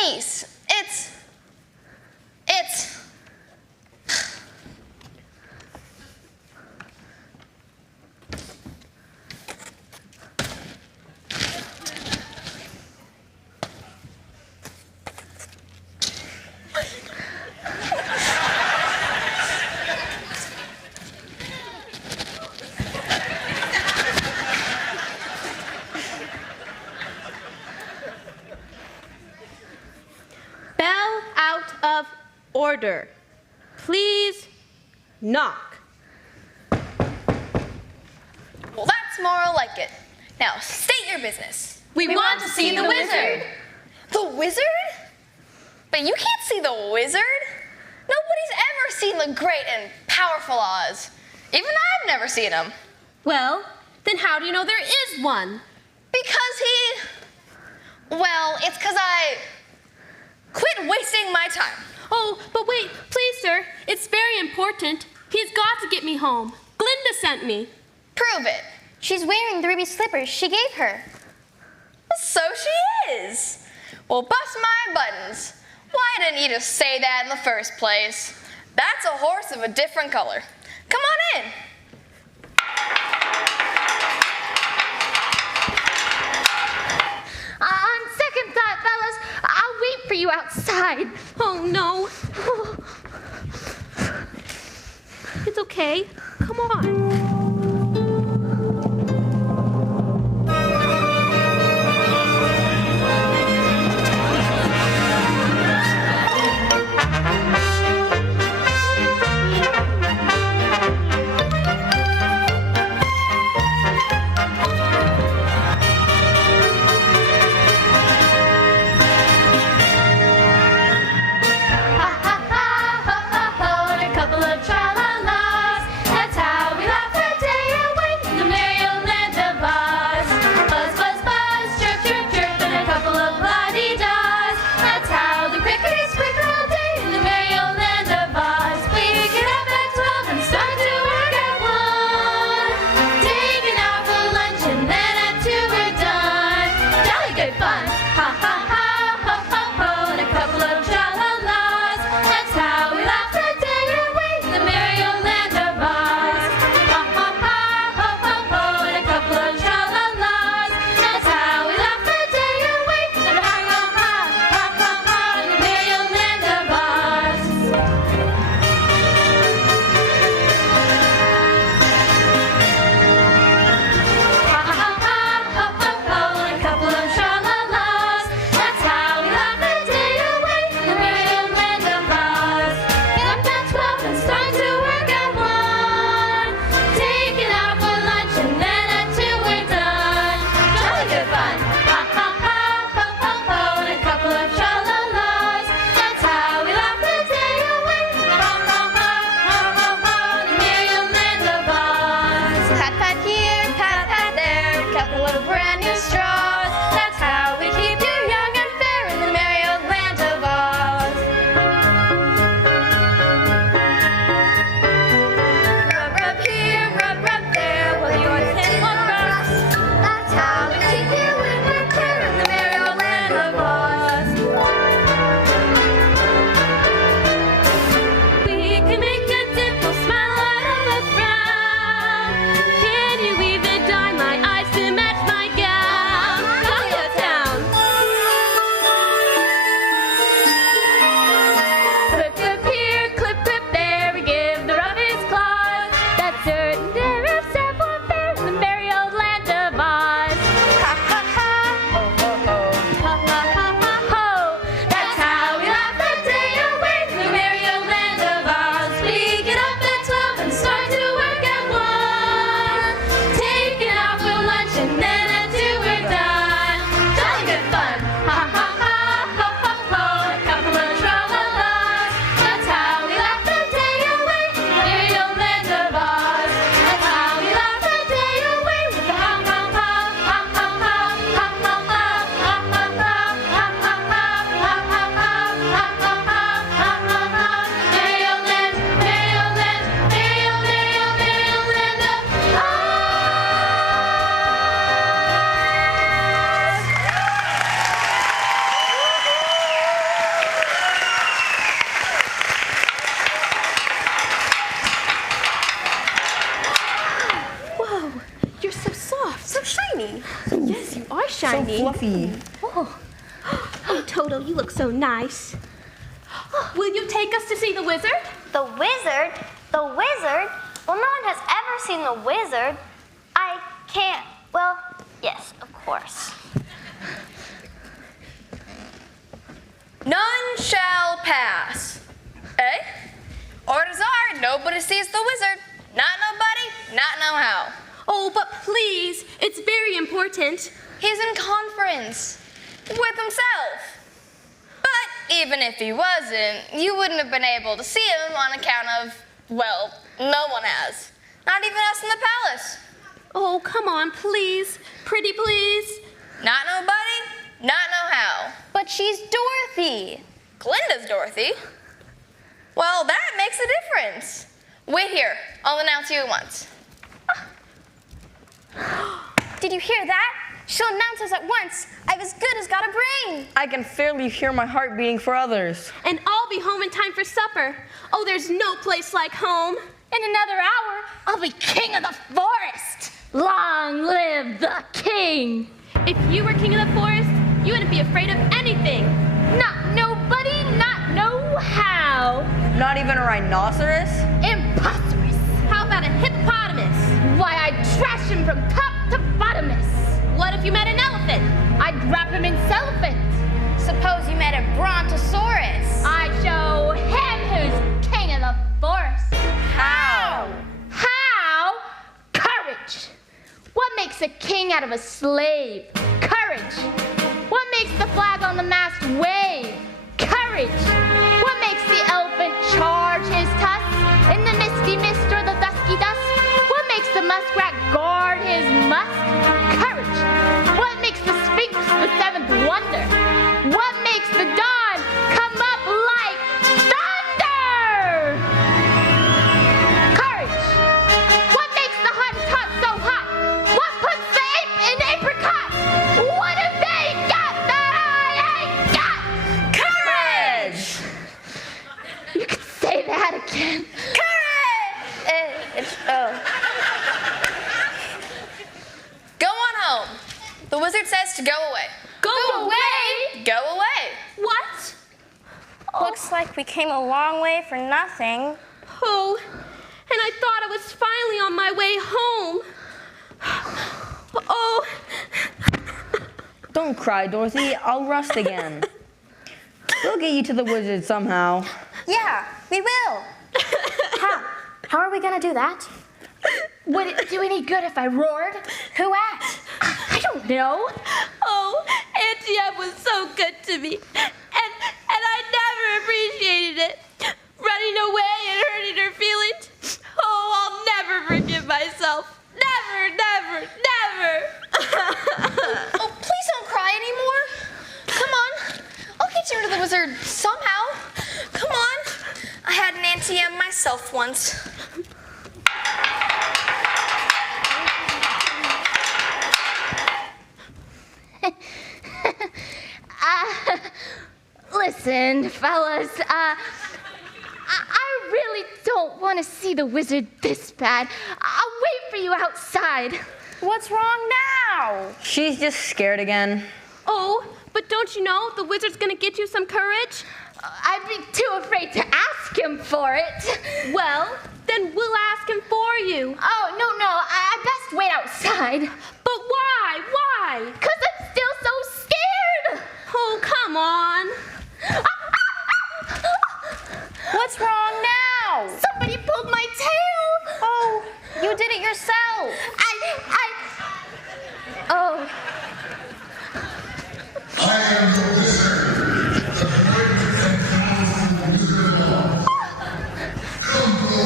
face. It's... Bell out of order. Please knock. Well, that's more like it. Now, state your business. We want to see the wizard. The wizard? But you can't see the wizard. Nobody's ever seen the great and powerful Oz. Even I've never seen him. Well, then how do you know there is one? Because well, it's because I quit wasting my time. Oh, but wait, please, sir. It's very important. He's got to get me home. Glinda sent me. Prove it. She's wearing the ruby slippers she gave her. So she is. Well, bust my buttons. Why didn't you just say that in the first place? That's a horse of a different color. Come on in. On second thought, fellas, I'll wait for you outside. Oh, no. It's okay. Come on. Yes, you are shiny. So fluffy. Oh, Toto, you look so nice. Will you take us to see the wizard? The wizard? The wizard? Well, no one has ever seen the wizard. I can't. Well, yes, of course. None shall pass. Eh? Orders are nobody sees the wizard. Not nobody, not no how. Oh, but please, it's very important. He's in conference with himself. But even if he wasn't, you wouldn't have been able to see him on account of, well, no one has. Not even us in the palace. Oh, come on, please. Pretty please. Not nobody, not no how. But she's Dorothy. Glinda's Dorothy. Well, that makes a difference. Wait here. I'll announce you at once. Did you hear that? She'll announce us at once. I've as good as got a brain. I can fairly hear my heart beating for others. And I'll be home in time for supper. Oh, there's no place like home. In another hour, I'll be king of the forest. Long live the king. If you were king of the forest, you wouldn't be afraid of anything. Not nobody, not no how. Not even a rhinoceros? Impossible. How about a hippopotamus? Why, I'd trash him from top to bottomest. What if you met an elephant? I'd wrap him in cellophane. Suppose you met a brontosaurus. I'd show him who's king of the forest. How? How? Courage. What makes a king out of a slave? Courage. What makes the flag on the mast wave? Courage. What makes the elephant charge his tusks in the misty mist or the dusky dusk? What makes the muskrat guard his musk? Courage. What makes the sphinx the seventh wonder? What makes the dawn come up like thunder? Courage. What makes the Hottentot so hot? What puts the ape in apricot? What have they got that I ain't got? Courage! You can say that again. Go on home. The wizard says to go away. Go away? Go away. What? Looks like we came a long way for nothing. Oh, and I thought I was finally on my way home. Oh. Don't cry, Dorothy. I'll rust again. We'll get you to the wizard somehow. Yeah, we will. How are we gonna do that? Would it do any good if I roared? Who at? I don't know. Oh, Auntie Em was so good to me. And I never appreciated it. Running away and hurting her feelings. Oh, I'll never forgive myself. Never, never, never. Oh, please don't cry anymore. Come on. I'll get you to the wizard somehow. Come on. I had an Auntie Em myself once. Listen, fellas, I really don't want to see the wizard this bad. I'll wait for you outside. What's wrong now? She's just scared again. Oh, but don't you know the wizard's gonna get you some courage? I'd be too afraid to ask him for it. Well, then we'll ask him for you. Oh, no, I best wait outside. But why? Why? 'Cause I'm still so scared. Oh, come on. What's wrong now? Somebody pulled my tail. Oh, you did it yourself. Oh. I am the wizard, the great and powerful wizard of Oz. Come go.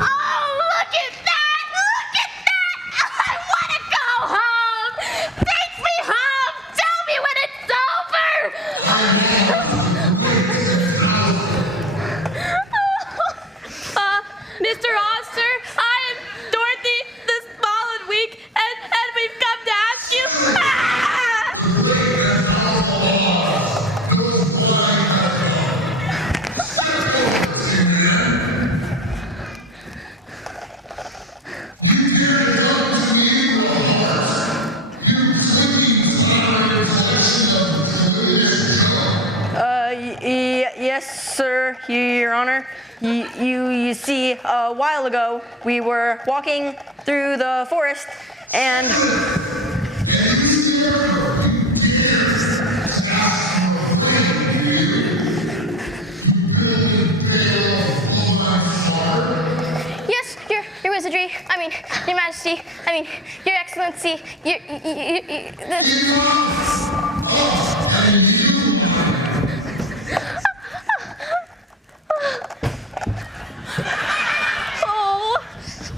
Oh, look at that! Look at that! I want to go home! Take me Sir, Your Honor, you see, a while ago, we were walking through the forest, and... Yes, your wizardry. I mean, your majesty. I mean, your excellency.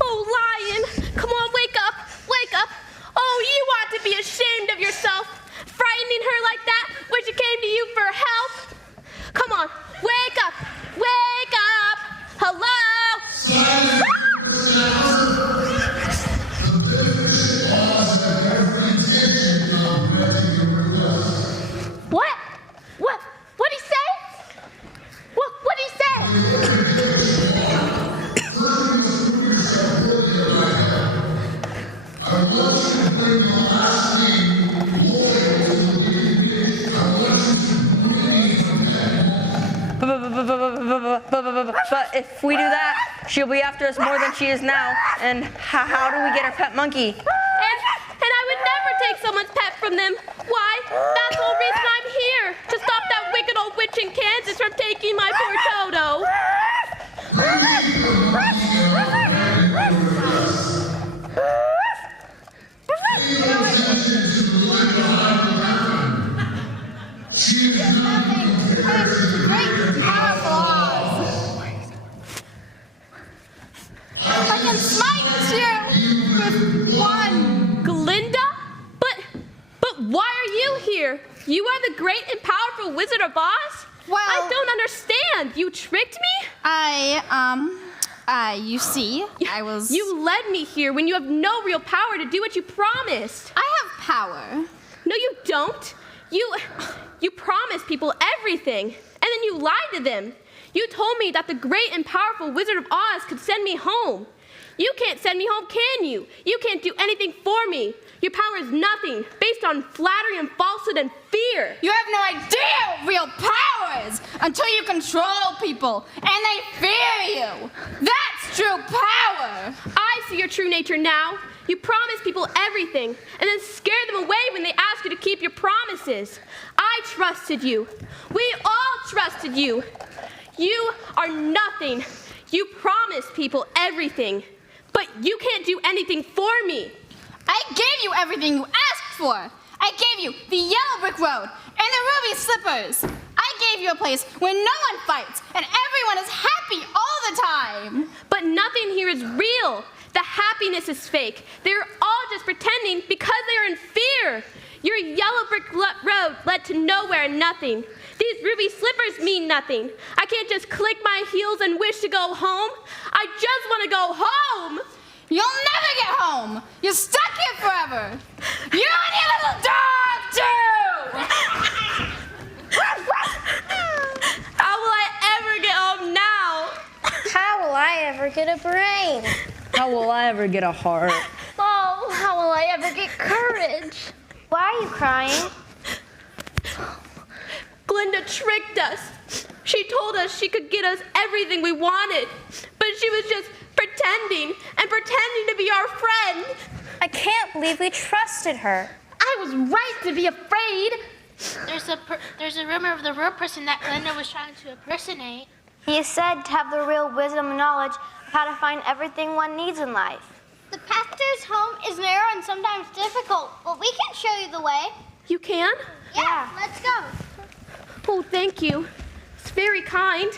Oh, lion! Come on, wake up! Wake up! Oh, you ought to be ashamed of yourself, frightening her like that when she came to you for help. Come on, wake up! Wake up! Hello? What? What'd he say? What'd he say? But if we do that, she'll be after us more than she is now. And how do we get our pet monkey? And I would never take someone's pet from them. Why? That's the whole reason I'm here, to stop that wicked old witch in Kansas from taking my poor Toto. I can smite you with one. Glinda? But why are you here? You are the great and powerful Wizard of Oz? Well, I don't understand. You tricked me? You see, I was... You led me here when you have no real power to do what you promised. I have power. No, you don't. You promised people everything, and then you lied to them. You told me that the great and powerful Wizard of Oz could send me home. You can't send me home, can you? You can't do anything for me. Your power is nothing, based on flattery and falsehood and fear. You have no idea what real power is until you control people and they fear you. That's true power. I see your true nature now. You promise people everything and then scare them away when they ask you to keep your promises. I trusted you. We all trusted you. You are nothing. You promised people everything, but you can't do anything for me. I gave you everything you asked for. I gave you the yellow brick road and the ruby slippers. I gave you a place where no one fights and everyone is happy all the time. But nothing here is real. The happiness is fake. They're all just pretending because they are in fear. Your yellow brick road led to nowhere and nothing. These ruby slippers mean nothing. I can't just click my heels and wish to go home. I just want to go home. You'll never get home. You're stuck here forever. You and your little dog, too. How will I ever get home now? How will I ever get a brain? How will I ever get a heart? Oh, how will I ever get courage? Why are you crying? Glinda tricked us. She told us she could get us everything we wanted, but she was just pretending to be our friend. I can't believe we trusted her. I was right to be afraid. There's a rumor of the real person that Glinda was trying to impersonate. He is said to have the real wisdom and knowledge of how to find everything one needs in life. The path to his home is narrow and sometimes difficult, but we can show you the way. You can? Yeah. Let's go. Oh, thank you. It's very kind.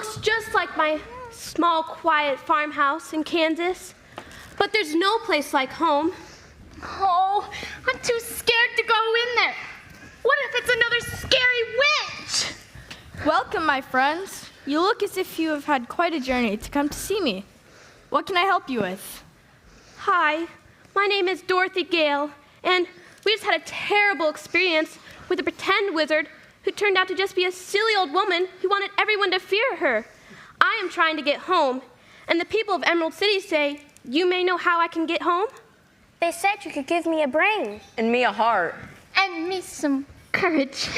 looks just like my small, quiet farmhouse in Kansas. But there's no place like home. Oh, I'm too scared to go in there. What if it's another scary witch? Welcome, my friends. You look as if you have had quite a journey to come to see me. What can I help you with? Hi, my name is Dorothy Gale, and we just had a terrible experience with a pretend wizard who turned out to just be a silly old woman who wanted everyone to fear her. I am trying to get home, and the people of Emerald City say, you may know how I can get home? They said you could give me a brain. And me a heart. And me some courage.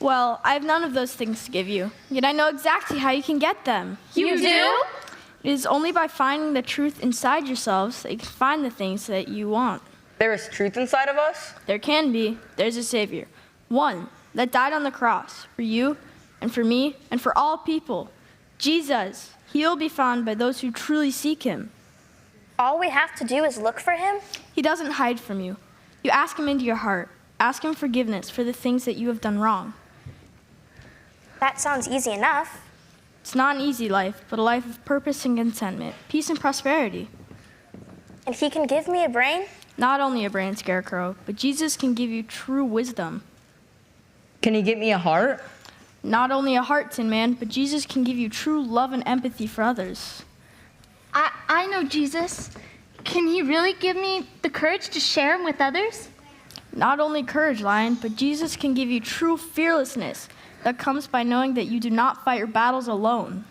Well, I have none of those things to give you, yet I know exactly how you can get them. You do? It is only by finding the truth inside yourselves that you can find the things that you want. There is truth inside of us? There can be. There's a Savior. One that died on the cross for you and for me and for all people. Jesus. He will be found by those who truly seek him. All we have to do is look for him? He doesn't hide from you. You ask him into your heart. Ask him forgiveness for the things that you have done wrong. That sounds easy enough. It's not an easy life, but a life of purpose and contentment, peace and prosperity. And he can give me a brain? Not only a brain, Scarecrow, but Jesus can give you true wisdom. Can he get me a heart? Not only a heart, Tin Man, but Jesus can give you true love and empathy for others. I know Jesus. Can he really give me the courage to share him with others? Not only courage, Lion, but Jesus can give you true fearlessness that comes by knowing that you do not fight your battles alone.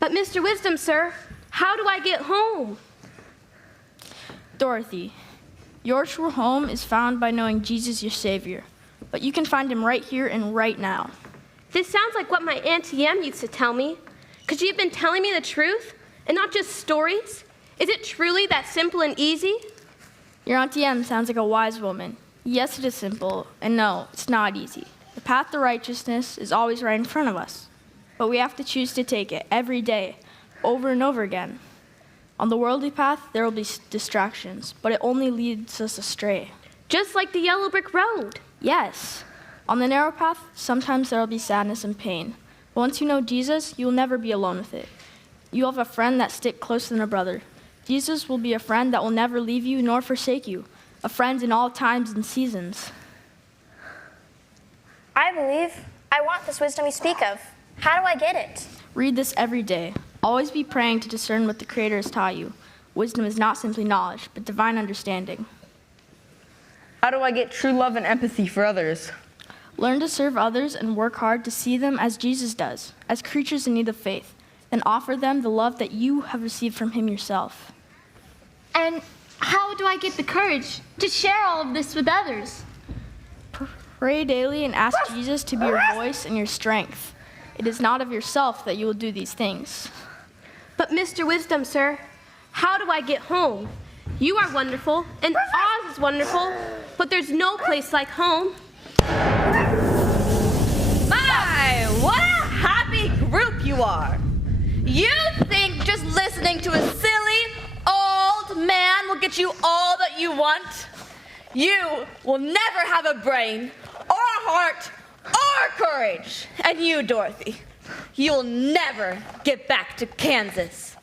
But Mr. Wisdom, sir, how do I get home? Dorothy, your true home is found by knowing Jesus your Savior, but you can find him right here and right now. This sounds like what my Auntie Em used to tell me. Could you have been telling me the truth and not just stories? Is it truly that simple and easy? Your Auntie Em sounds like a wise woman. Yes, it is simple, and no, it's not easy. The path to righteousness is always right in front of us, but we have to choose to take it every day, over and over again. On the worldly path, there will be distractions, but it only leads us astray. Just like the yellow brick road. Yes. On the narrow path, sometimes there will be sadness and pain. But once you know Jesus, you will never be alone with it. You will have a friend that sticks closer than a brother. Jesus will be a friend that will never leave you nor forsake you, a friend in all times and seasons. I believe. I want this wisdom you speak of. How do I get it? Read this every day. Always be praying to discern what the Creator has taught you. Wisdom is not simply knowledge, but divine understanding. How do I get true love and empathy for others? Learn to serve others and work hard to see them as Jesus does, as creatures in need of faith, and offer them the love that you have received from him yourself. And how do I get the courage to share all of this with others? Pray daily and ask Jesus to be your voice and your strength. It is not of yourself that you will do these things. But Mr. Wisdom, sir, how do I get home? You are wonderful, and Oz is wonderful, but there's no place like home. My, what a happy group you are. You think just listening to a silly old man will get you all that you want? You will never have a brain, or a heart, or courage. And you, Dorothy, you'll never get back to Kansas.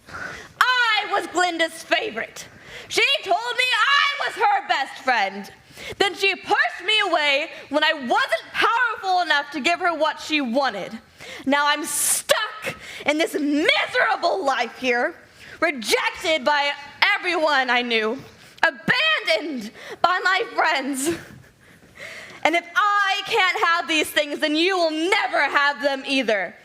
I was Glinda's favorite. She told me I was her best friend. Then she pushed me away when I wasn't powerful enough to give her what she wanted. Now I'm stuck in this miserable life here, rejected by everyone I knew, abandoned by my friends. And if I can't have these things, then you will never have them either.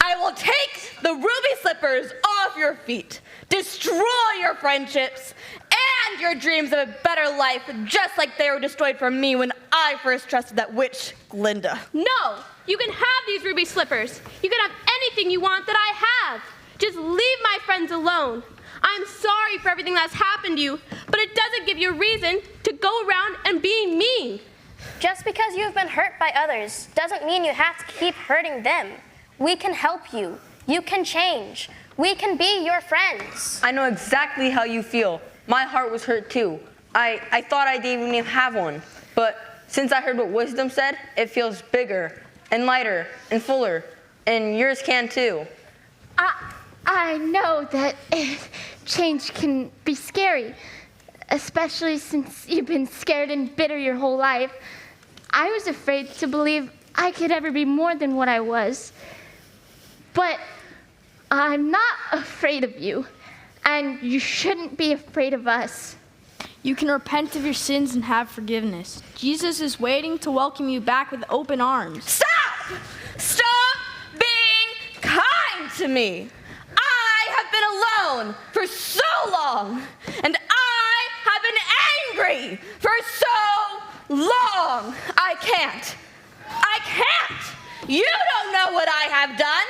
I will take the ruby slippers off your feet, destroy your friendships, and your dreams of a better life, just like they were destroyed from me when I first trusted that witch, Glinda. No, you can have these ruby slippers. You can have anything you want that I have. Just leave my friends alone. I'm sorry for everything that's happened to you, but it doesn't give you a reason to go around and be mean. Just because you have been hurt by others doesn't mean you have to keep hurting them. We can help you. You can change. We can be your friends. I know exactly how you feel. My heart was hurt too. I thought I didn't even have one. But since I heard what Wisdom said, it feels bigger and lighter and fuller. And yours can too. I know that change can be scary, especially since you've been scared and bitter your whole life. I was afraid to believe I could ever be more than what I was. But I'm not afraid of you, and you shouldn't be afraid of us. You can repent of your sins and have forgiveness. Jesus is waiting to welcome you back with open arms. Stop! Stop being kind to me. I have been alone for so long, and I have been angry for so long. I can't. You don't know what I have done.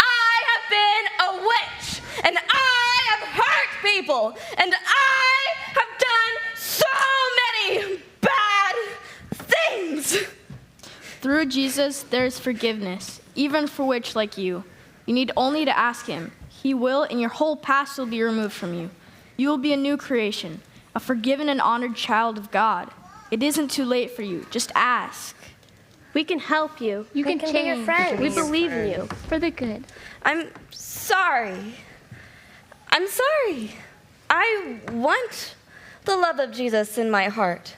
I have been a witch, and I have hurt people, and I have done so many bad things. Through Jesus, there is forgiveness, even for which like you. You need only to ask him. He will, and your whole past will be removed from you. You will be a new creation, a forgiven and honored child of God. It isn't too late for you. Just ask. We can help you. You can be your friend. We believe in you for the good. I'm sorry. I want the love of Jesus in my heart.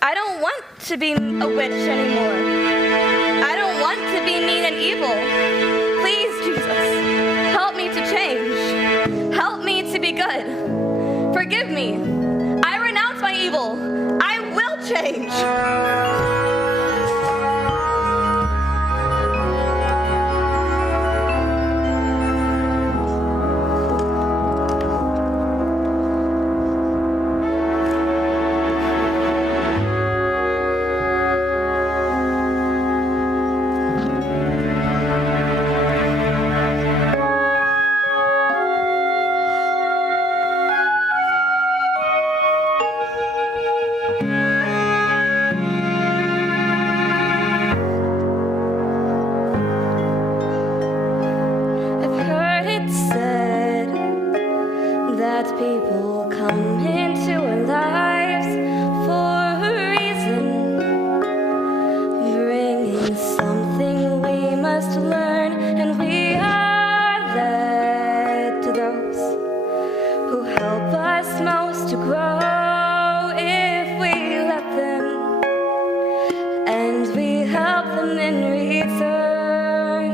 I don't want to be a witch anymore. I don't want to be mean and evil. Please, Jesus, help me to change. Help me to be good. Forgive me. I renounce my evil. I will change. People come into our lives for a reason, bringing something we must learn, and we are led to those who help us most to grow if we let them, and we help them in return.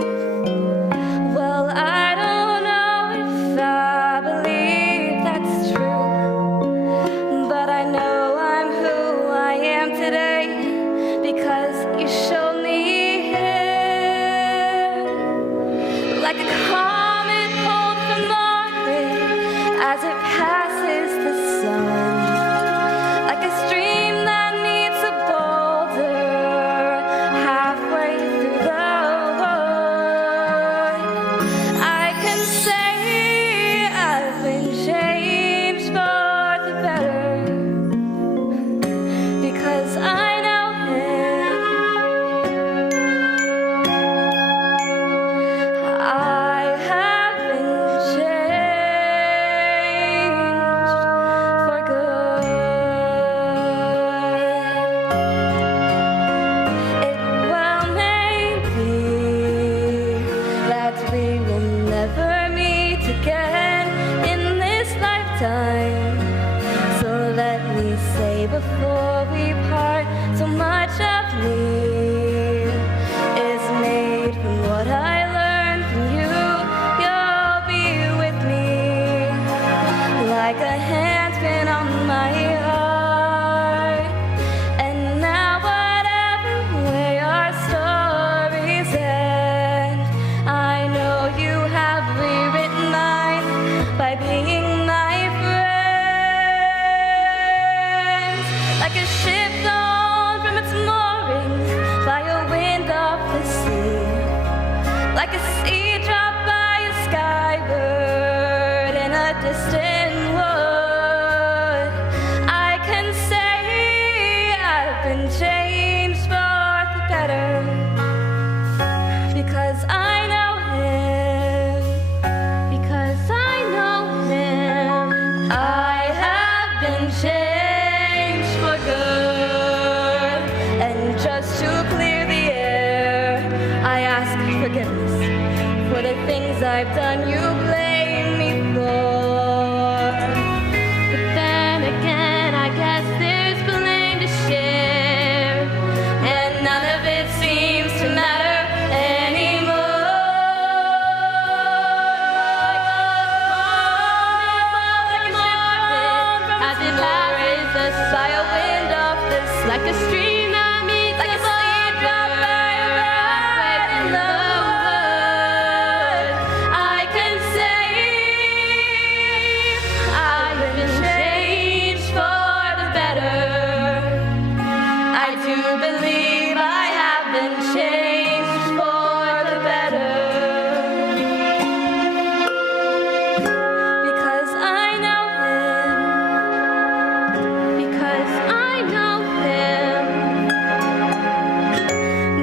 Well, I don't know if I believe that's true, but I know I'm who I am today because you showed me Him. Like a comet pulled from orbit as it passes the sun, like a stream that meets a boulder halfway through the void. I can say I've been changed for the better because I know Him. I have been changed for good. It well may be that we will never meet again in this lifetime. So let me say before we part, so much of me is made from what I learned from you. You'll be with me like a handpin on my heart. And now whatever way our stories end, I know you have rewritten mine by being my friend. Like a ship gone from its moorings by a wind off the sea, like a sea dropped by a skybird in a distant wood. I can say I've been changed for the better because I know Him. Because I know Him. I have been changed for good. And just to clear the air, I ask forgiveness. a stream that meets Like a a seed dropped by a bird in the wood. I can say I've been changed for the better. I do believe I have been changed for the better. Because I know him. Because I know him.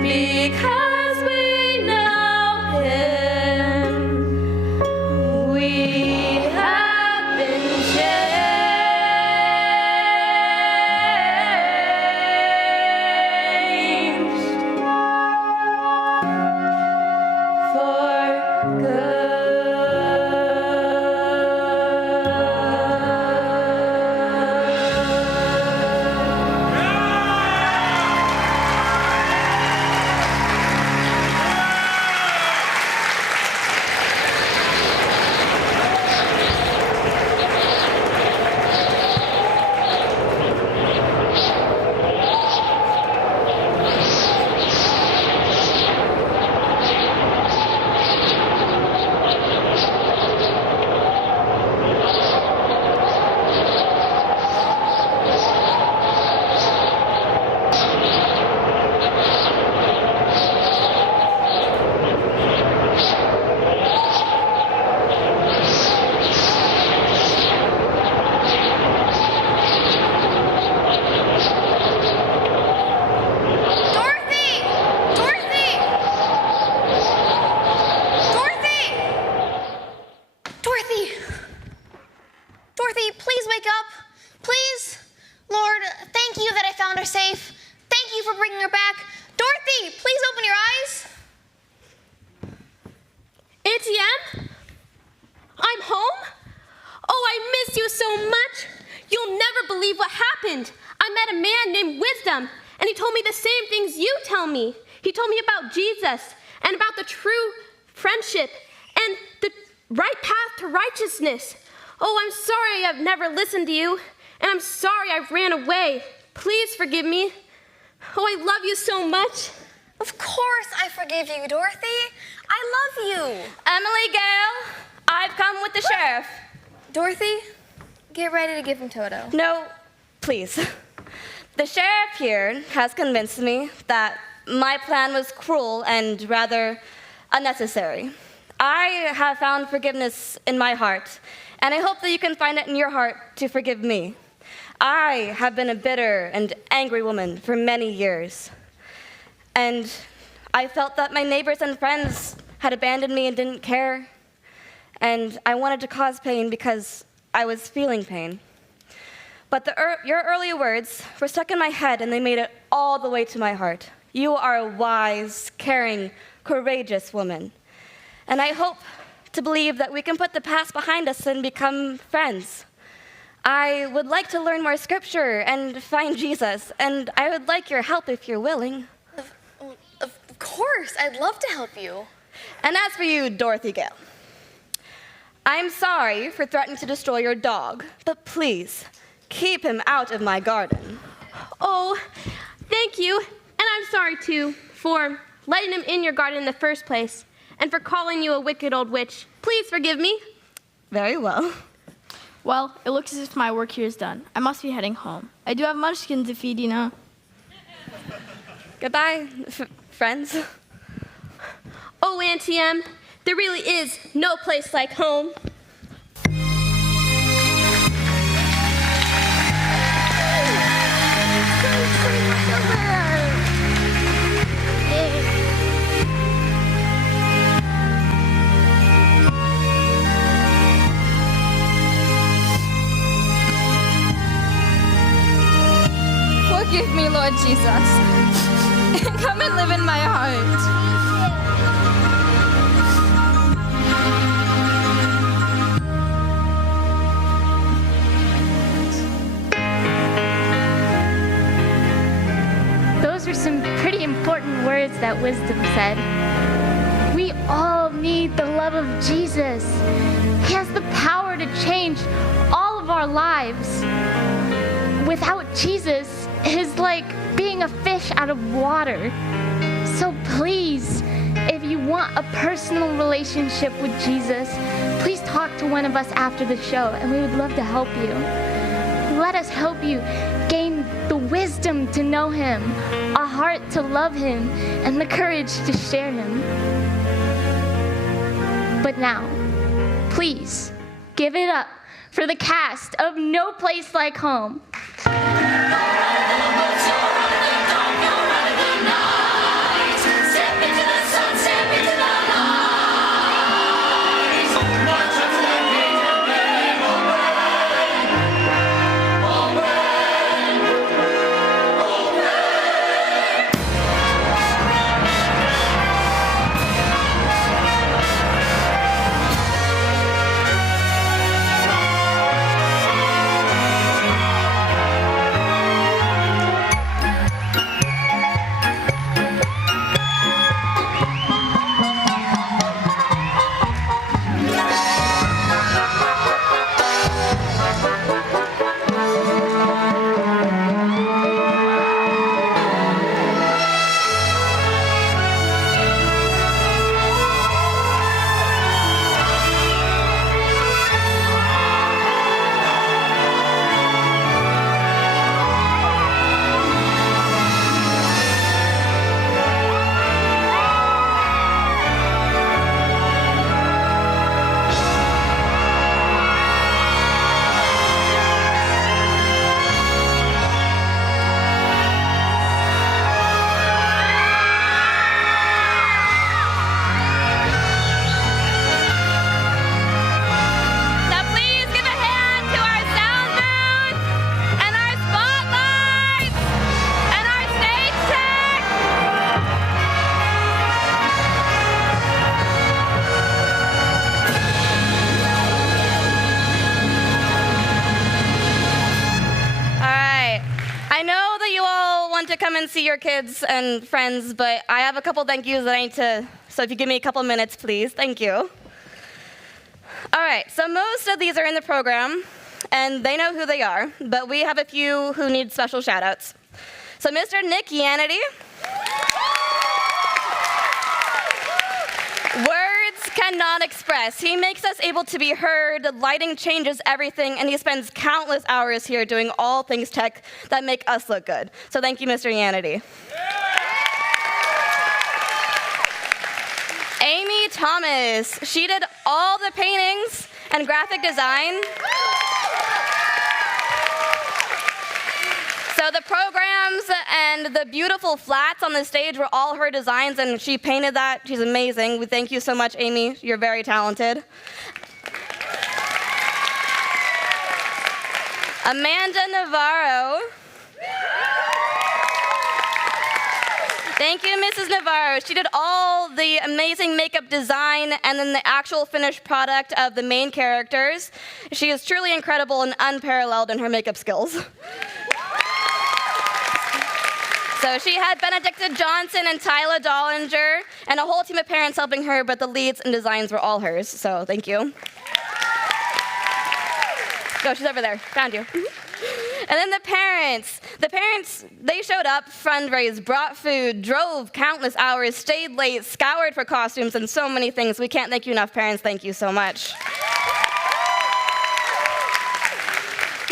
Because we know him. We have been changed for Dorothy! Dorothy! Dorothy! Dorothy! Dorothy, please wake up. Please. Lord, thank you that I found her safe. Thank you for bringing her back. Dorothy, please open your eyes. Auntie Em? I'm home? Oh, I miss you so much. You'll never believe what happened. I met a man named Wisdom, and he told me the same things you tell me. He told me about Jesus and about the true friendship and the right path to righteousness. Oh, I'm sorry I've never listened to you, and I'm sorry I ran away. Please forgive me. Oh, I love you so much. Of course I forgive you, Dorothy. I love you. Emily Gale, I've come with the sheriff. Dorothy, get ready to give him Toto. No, please. The sheriff here has convinced me that my plan was cruel and rather unnecessary. I have found forgiveness in my heart, and I hope that you can find it in your heart to forgive me. I have been a bitter and angry woman for many years, and I felt that my neighbors and friends had abandoned me and didn't care, and I wanted to cause pain because I was feeling pain. But your earlier words were stuck in my head, and they made it all the way to my heart. You are a wise, caring, courageous woman. And I hope to believe that we can put the past behind us and become friends. I would like to learn more scripture and find Jesus, and I would like your help if you're willing. Of course, I'd love to help you. And as for you, Dorothy Gale, I'm sorry for threatening to destroy your dog, but please, keep him out of my garden. Oh, thank you. And I'm sorry, too, for letting him in your garden in the first place, and for calling you a wicked old witch. Please forgive me. Very well. Well, it looks as if my work here is done. I must be heading home. I do have munchkins to feed, you know. Goodbye, friends. Oh, Auntie Em, there really is no place like home. Forgive me, Lord Jesus. Come and live in my heart. Those are some pretty important words that Wisdom said. We all need the love of Jesus. He has the power to change all of our lives. Without Jesus, is like being a fish out of water. So please, if you want a personal relationship with Jesus, please talk to one of us after the show, and we would love to help you. Let us help you gain the wisdom to know Him, a heart to love Him, and the courage to share Him. But now, please give it up for the cast of No Place Like Home. Come and see your kids and friends, but I have a couple thank yous that I need to, so if you give me a couple minutes, please. Thank you. All right, so most of these are in the program, and they know who they are, but we have a few who need special shout-outs. So Mr. Nick Yanity. Words cannot express. He makes us able to be heard. The lighting changes everything, and he spends countless hours here doing all things tech that make us look good. So thank you, Mr. Yanity. Amy Thomas. She did all the paintings and graphic design. So the programs and the beautiful flats on the stage were all her designs, and she painted that. She's amazing. We thank you so much, Amy. You're very talented. Amanda Navarro. Thank you, Mrs. Navarro. She did all the amazing makeup design and then the actual finished product of the main characters. She is truly incredible and unparalleled in her makeup skills. So she had Benedicta Johnson and Tyla Dollinger and a whole team of parents helping her, but the leads and designs were all hers. So thank you. Oh, she's over there. Found you. And then the parents, they showed up, fundraised, brought food, drove countless hours, stayed late, scoured for costumes, and so many things. We can't thank you enough, parents. Thank you so much.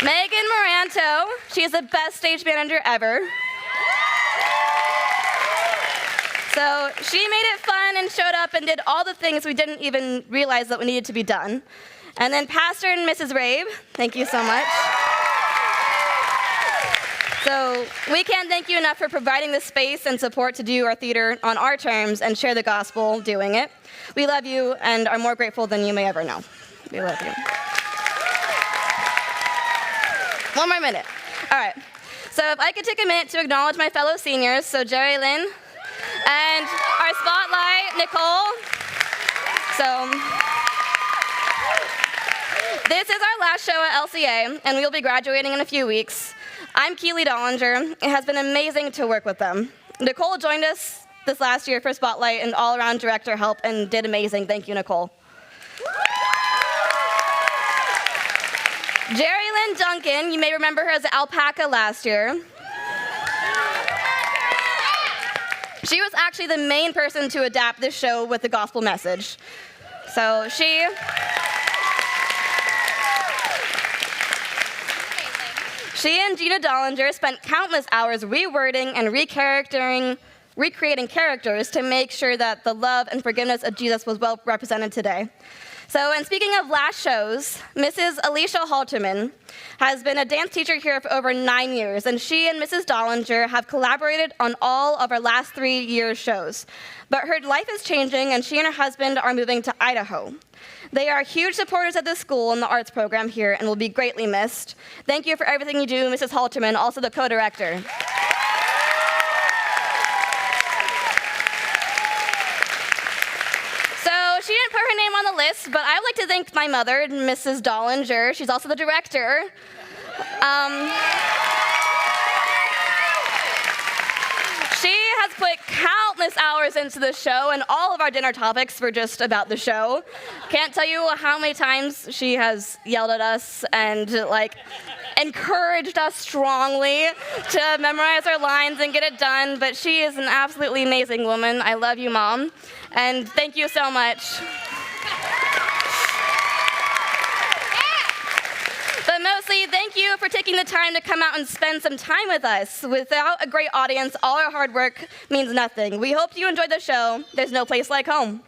Megan Moranto, she is the best stage manager ever. So she made it fun and showed up and did all the things we didn't even realize that we needed to be done. And then Pastor and Mrs. Rabe, thank you so much. So we can't thank you enough for providing the space and support to do our theater on our terms and share the gospel doing it. We love you and are more grateful than you may ever know. We love you. One more minute. All right. So if I could take a minute to acknowledge my fellow seniors, so Jerry Lynn and our spotlight, Nicole. So this is our last show at LCA, and we'll be graduating in a few weeks. I'm Keely Dollinger. It has been amazing to work with them. Nicole joined us this last year for Spotlight and all-around director help and did amazing. Thank you, Nicole. Jerry Lynn Duncan, you may remember her as Alpaca last year. She was actually the main person to adapt this show with the gospel message. So she and Gina Dollinger spent countless hours rewording and recreating characters to make sure that the love and forgiveness of Jesus was well represented today. So, and speaking of last shows, Mrs. Alicia Halterman has been a dance teacher here for over 9 years, and she and Mrs. Dollinger have collaborated on all of our last 3 years' shows. But her life is changing, and she and her husband are moving to Idaho. They are huge supporters of the school and the arts program here and will be greatly missed. Thank you for everything you do, Mrs. Halterman, also the co-director. She didn't put her name on the list, but I would like to thank my mother, Mrs. Dollinger. She's also the director. She has put countless hours into the show, and all of our dinner topics were just about the show. Can't tell you how many times she has yelled at us and encouraged us strongly to memorize our lines and get it done, but she is an absolutely amazing woman. I love you, Mom, and thank you so much. But mostly, thank you for taking the time to come out and spend some time with us. Without a great audience, all our hard work means nothing. We hope you enjoyed the show. There's no place like home.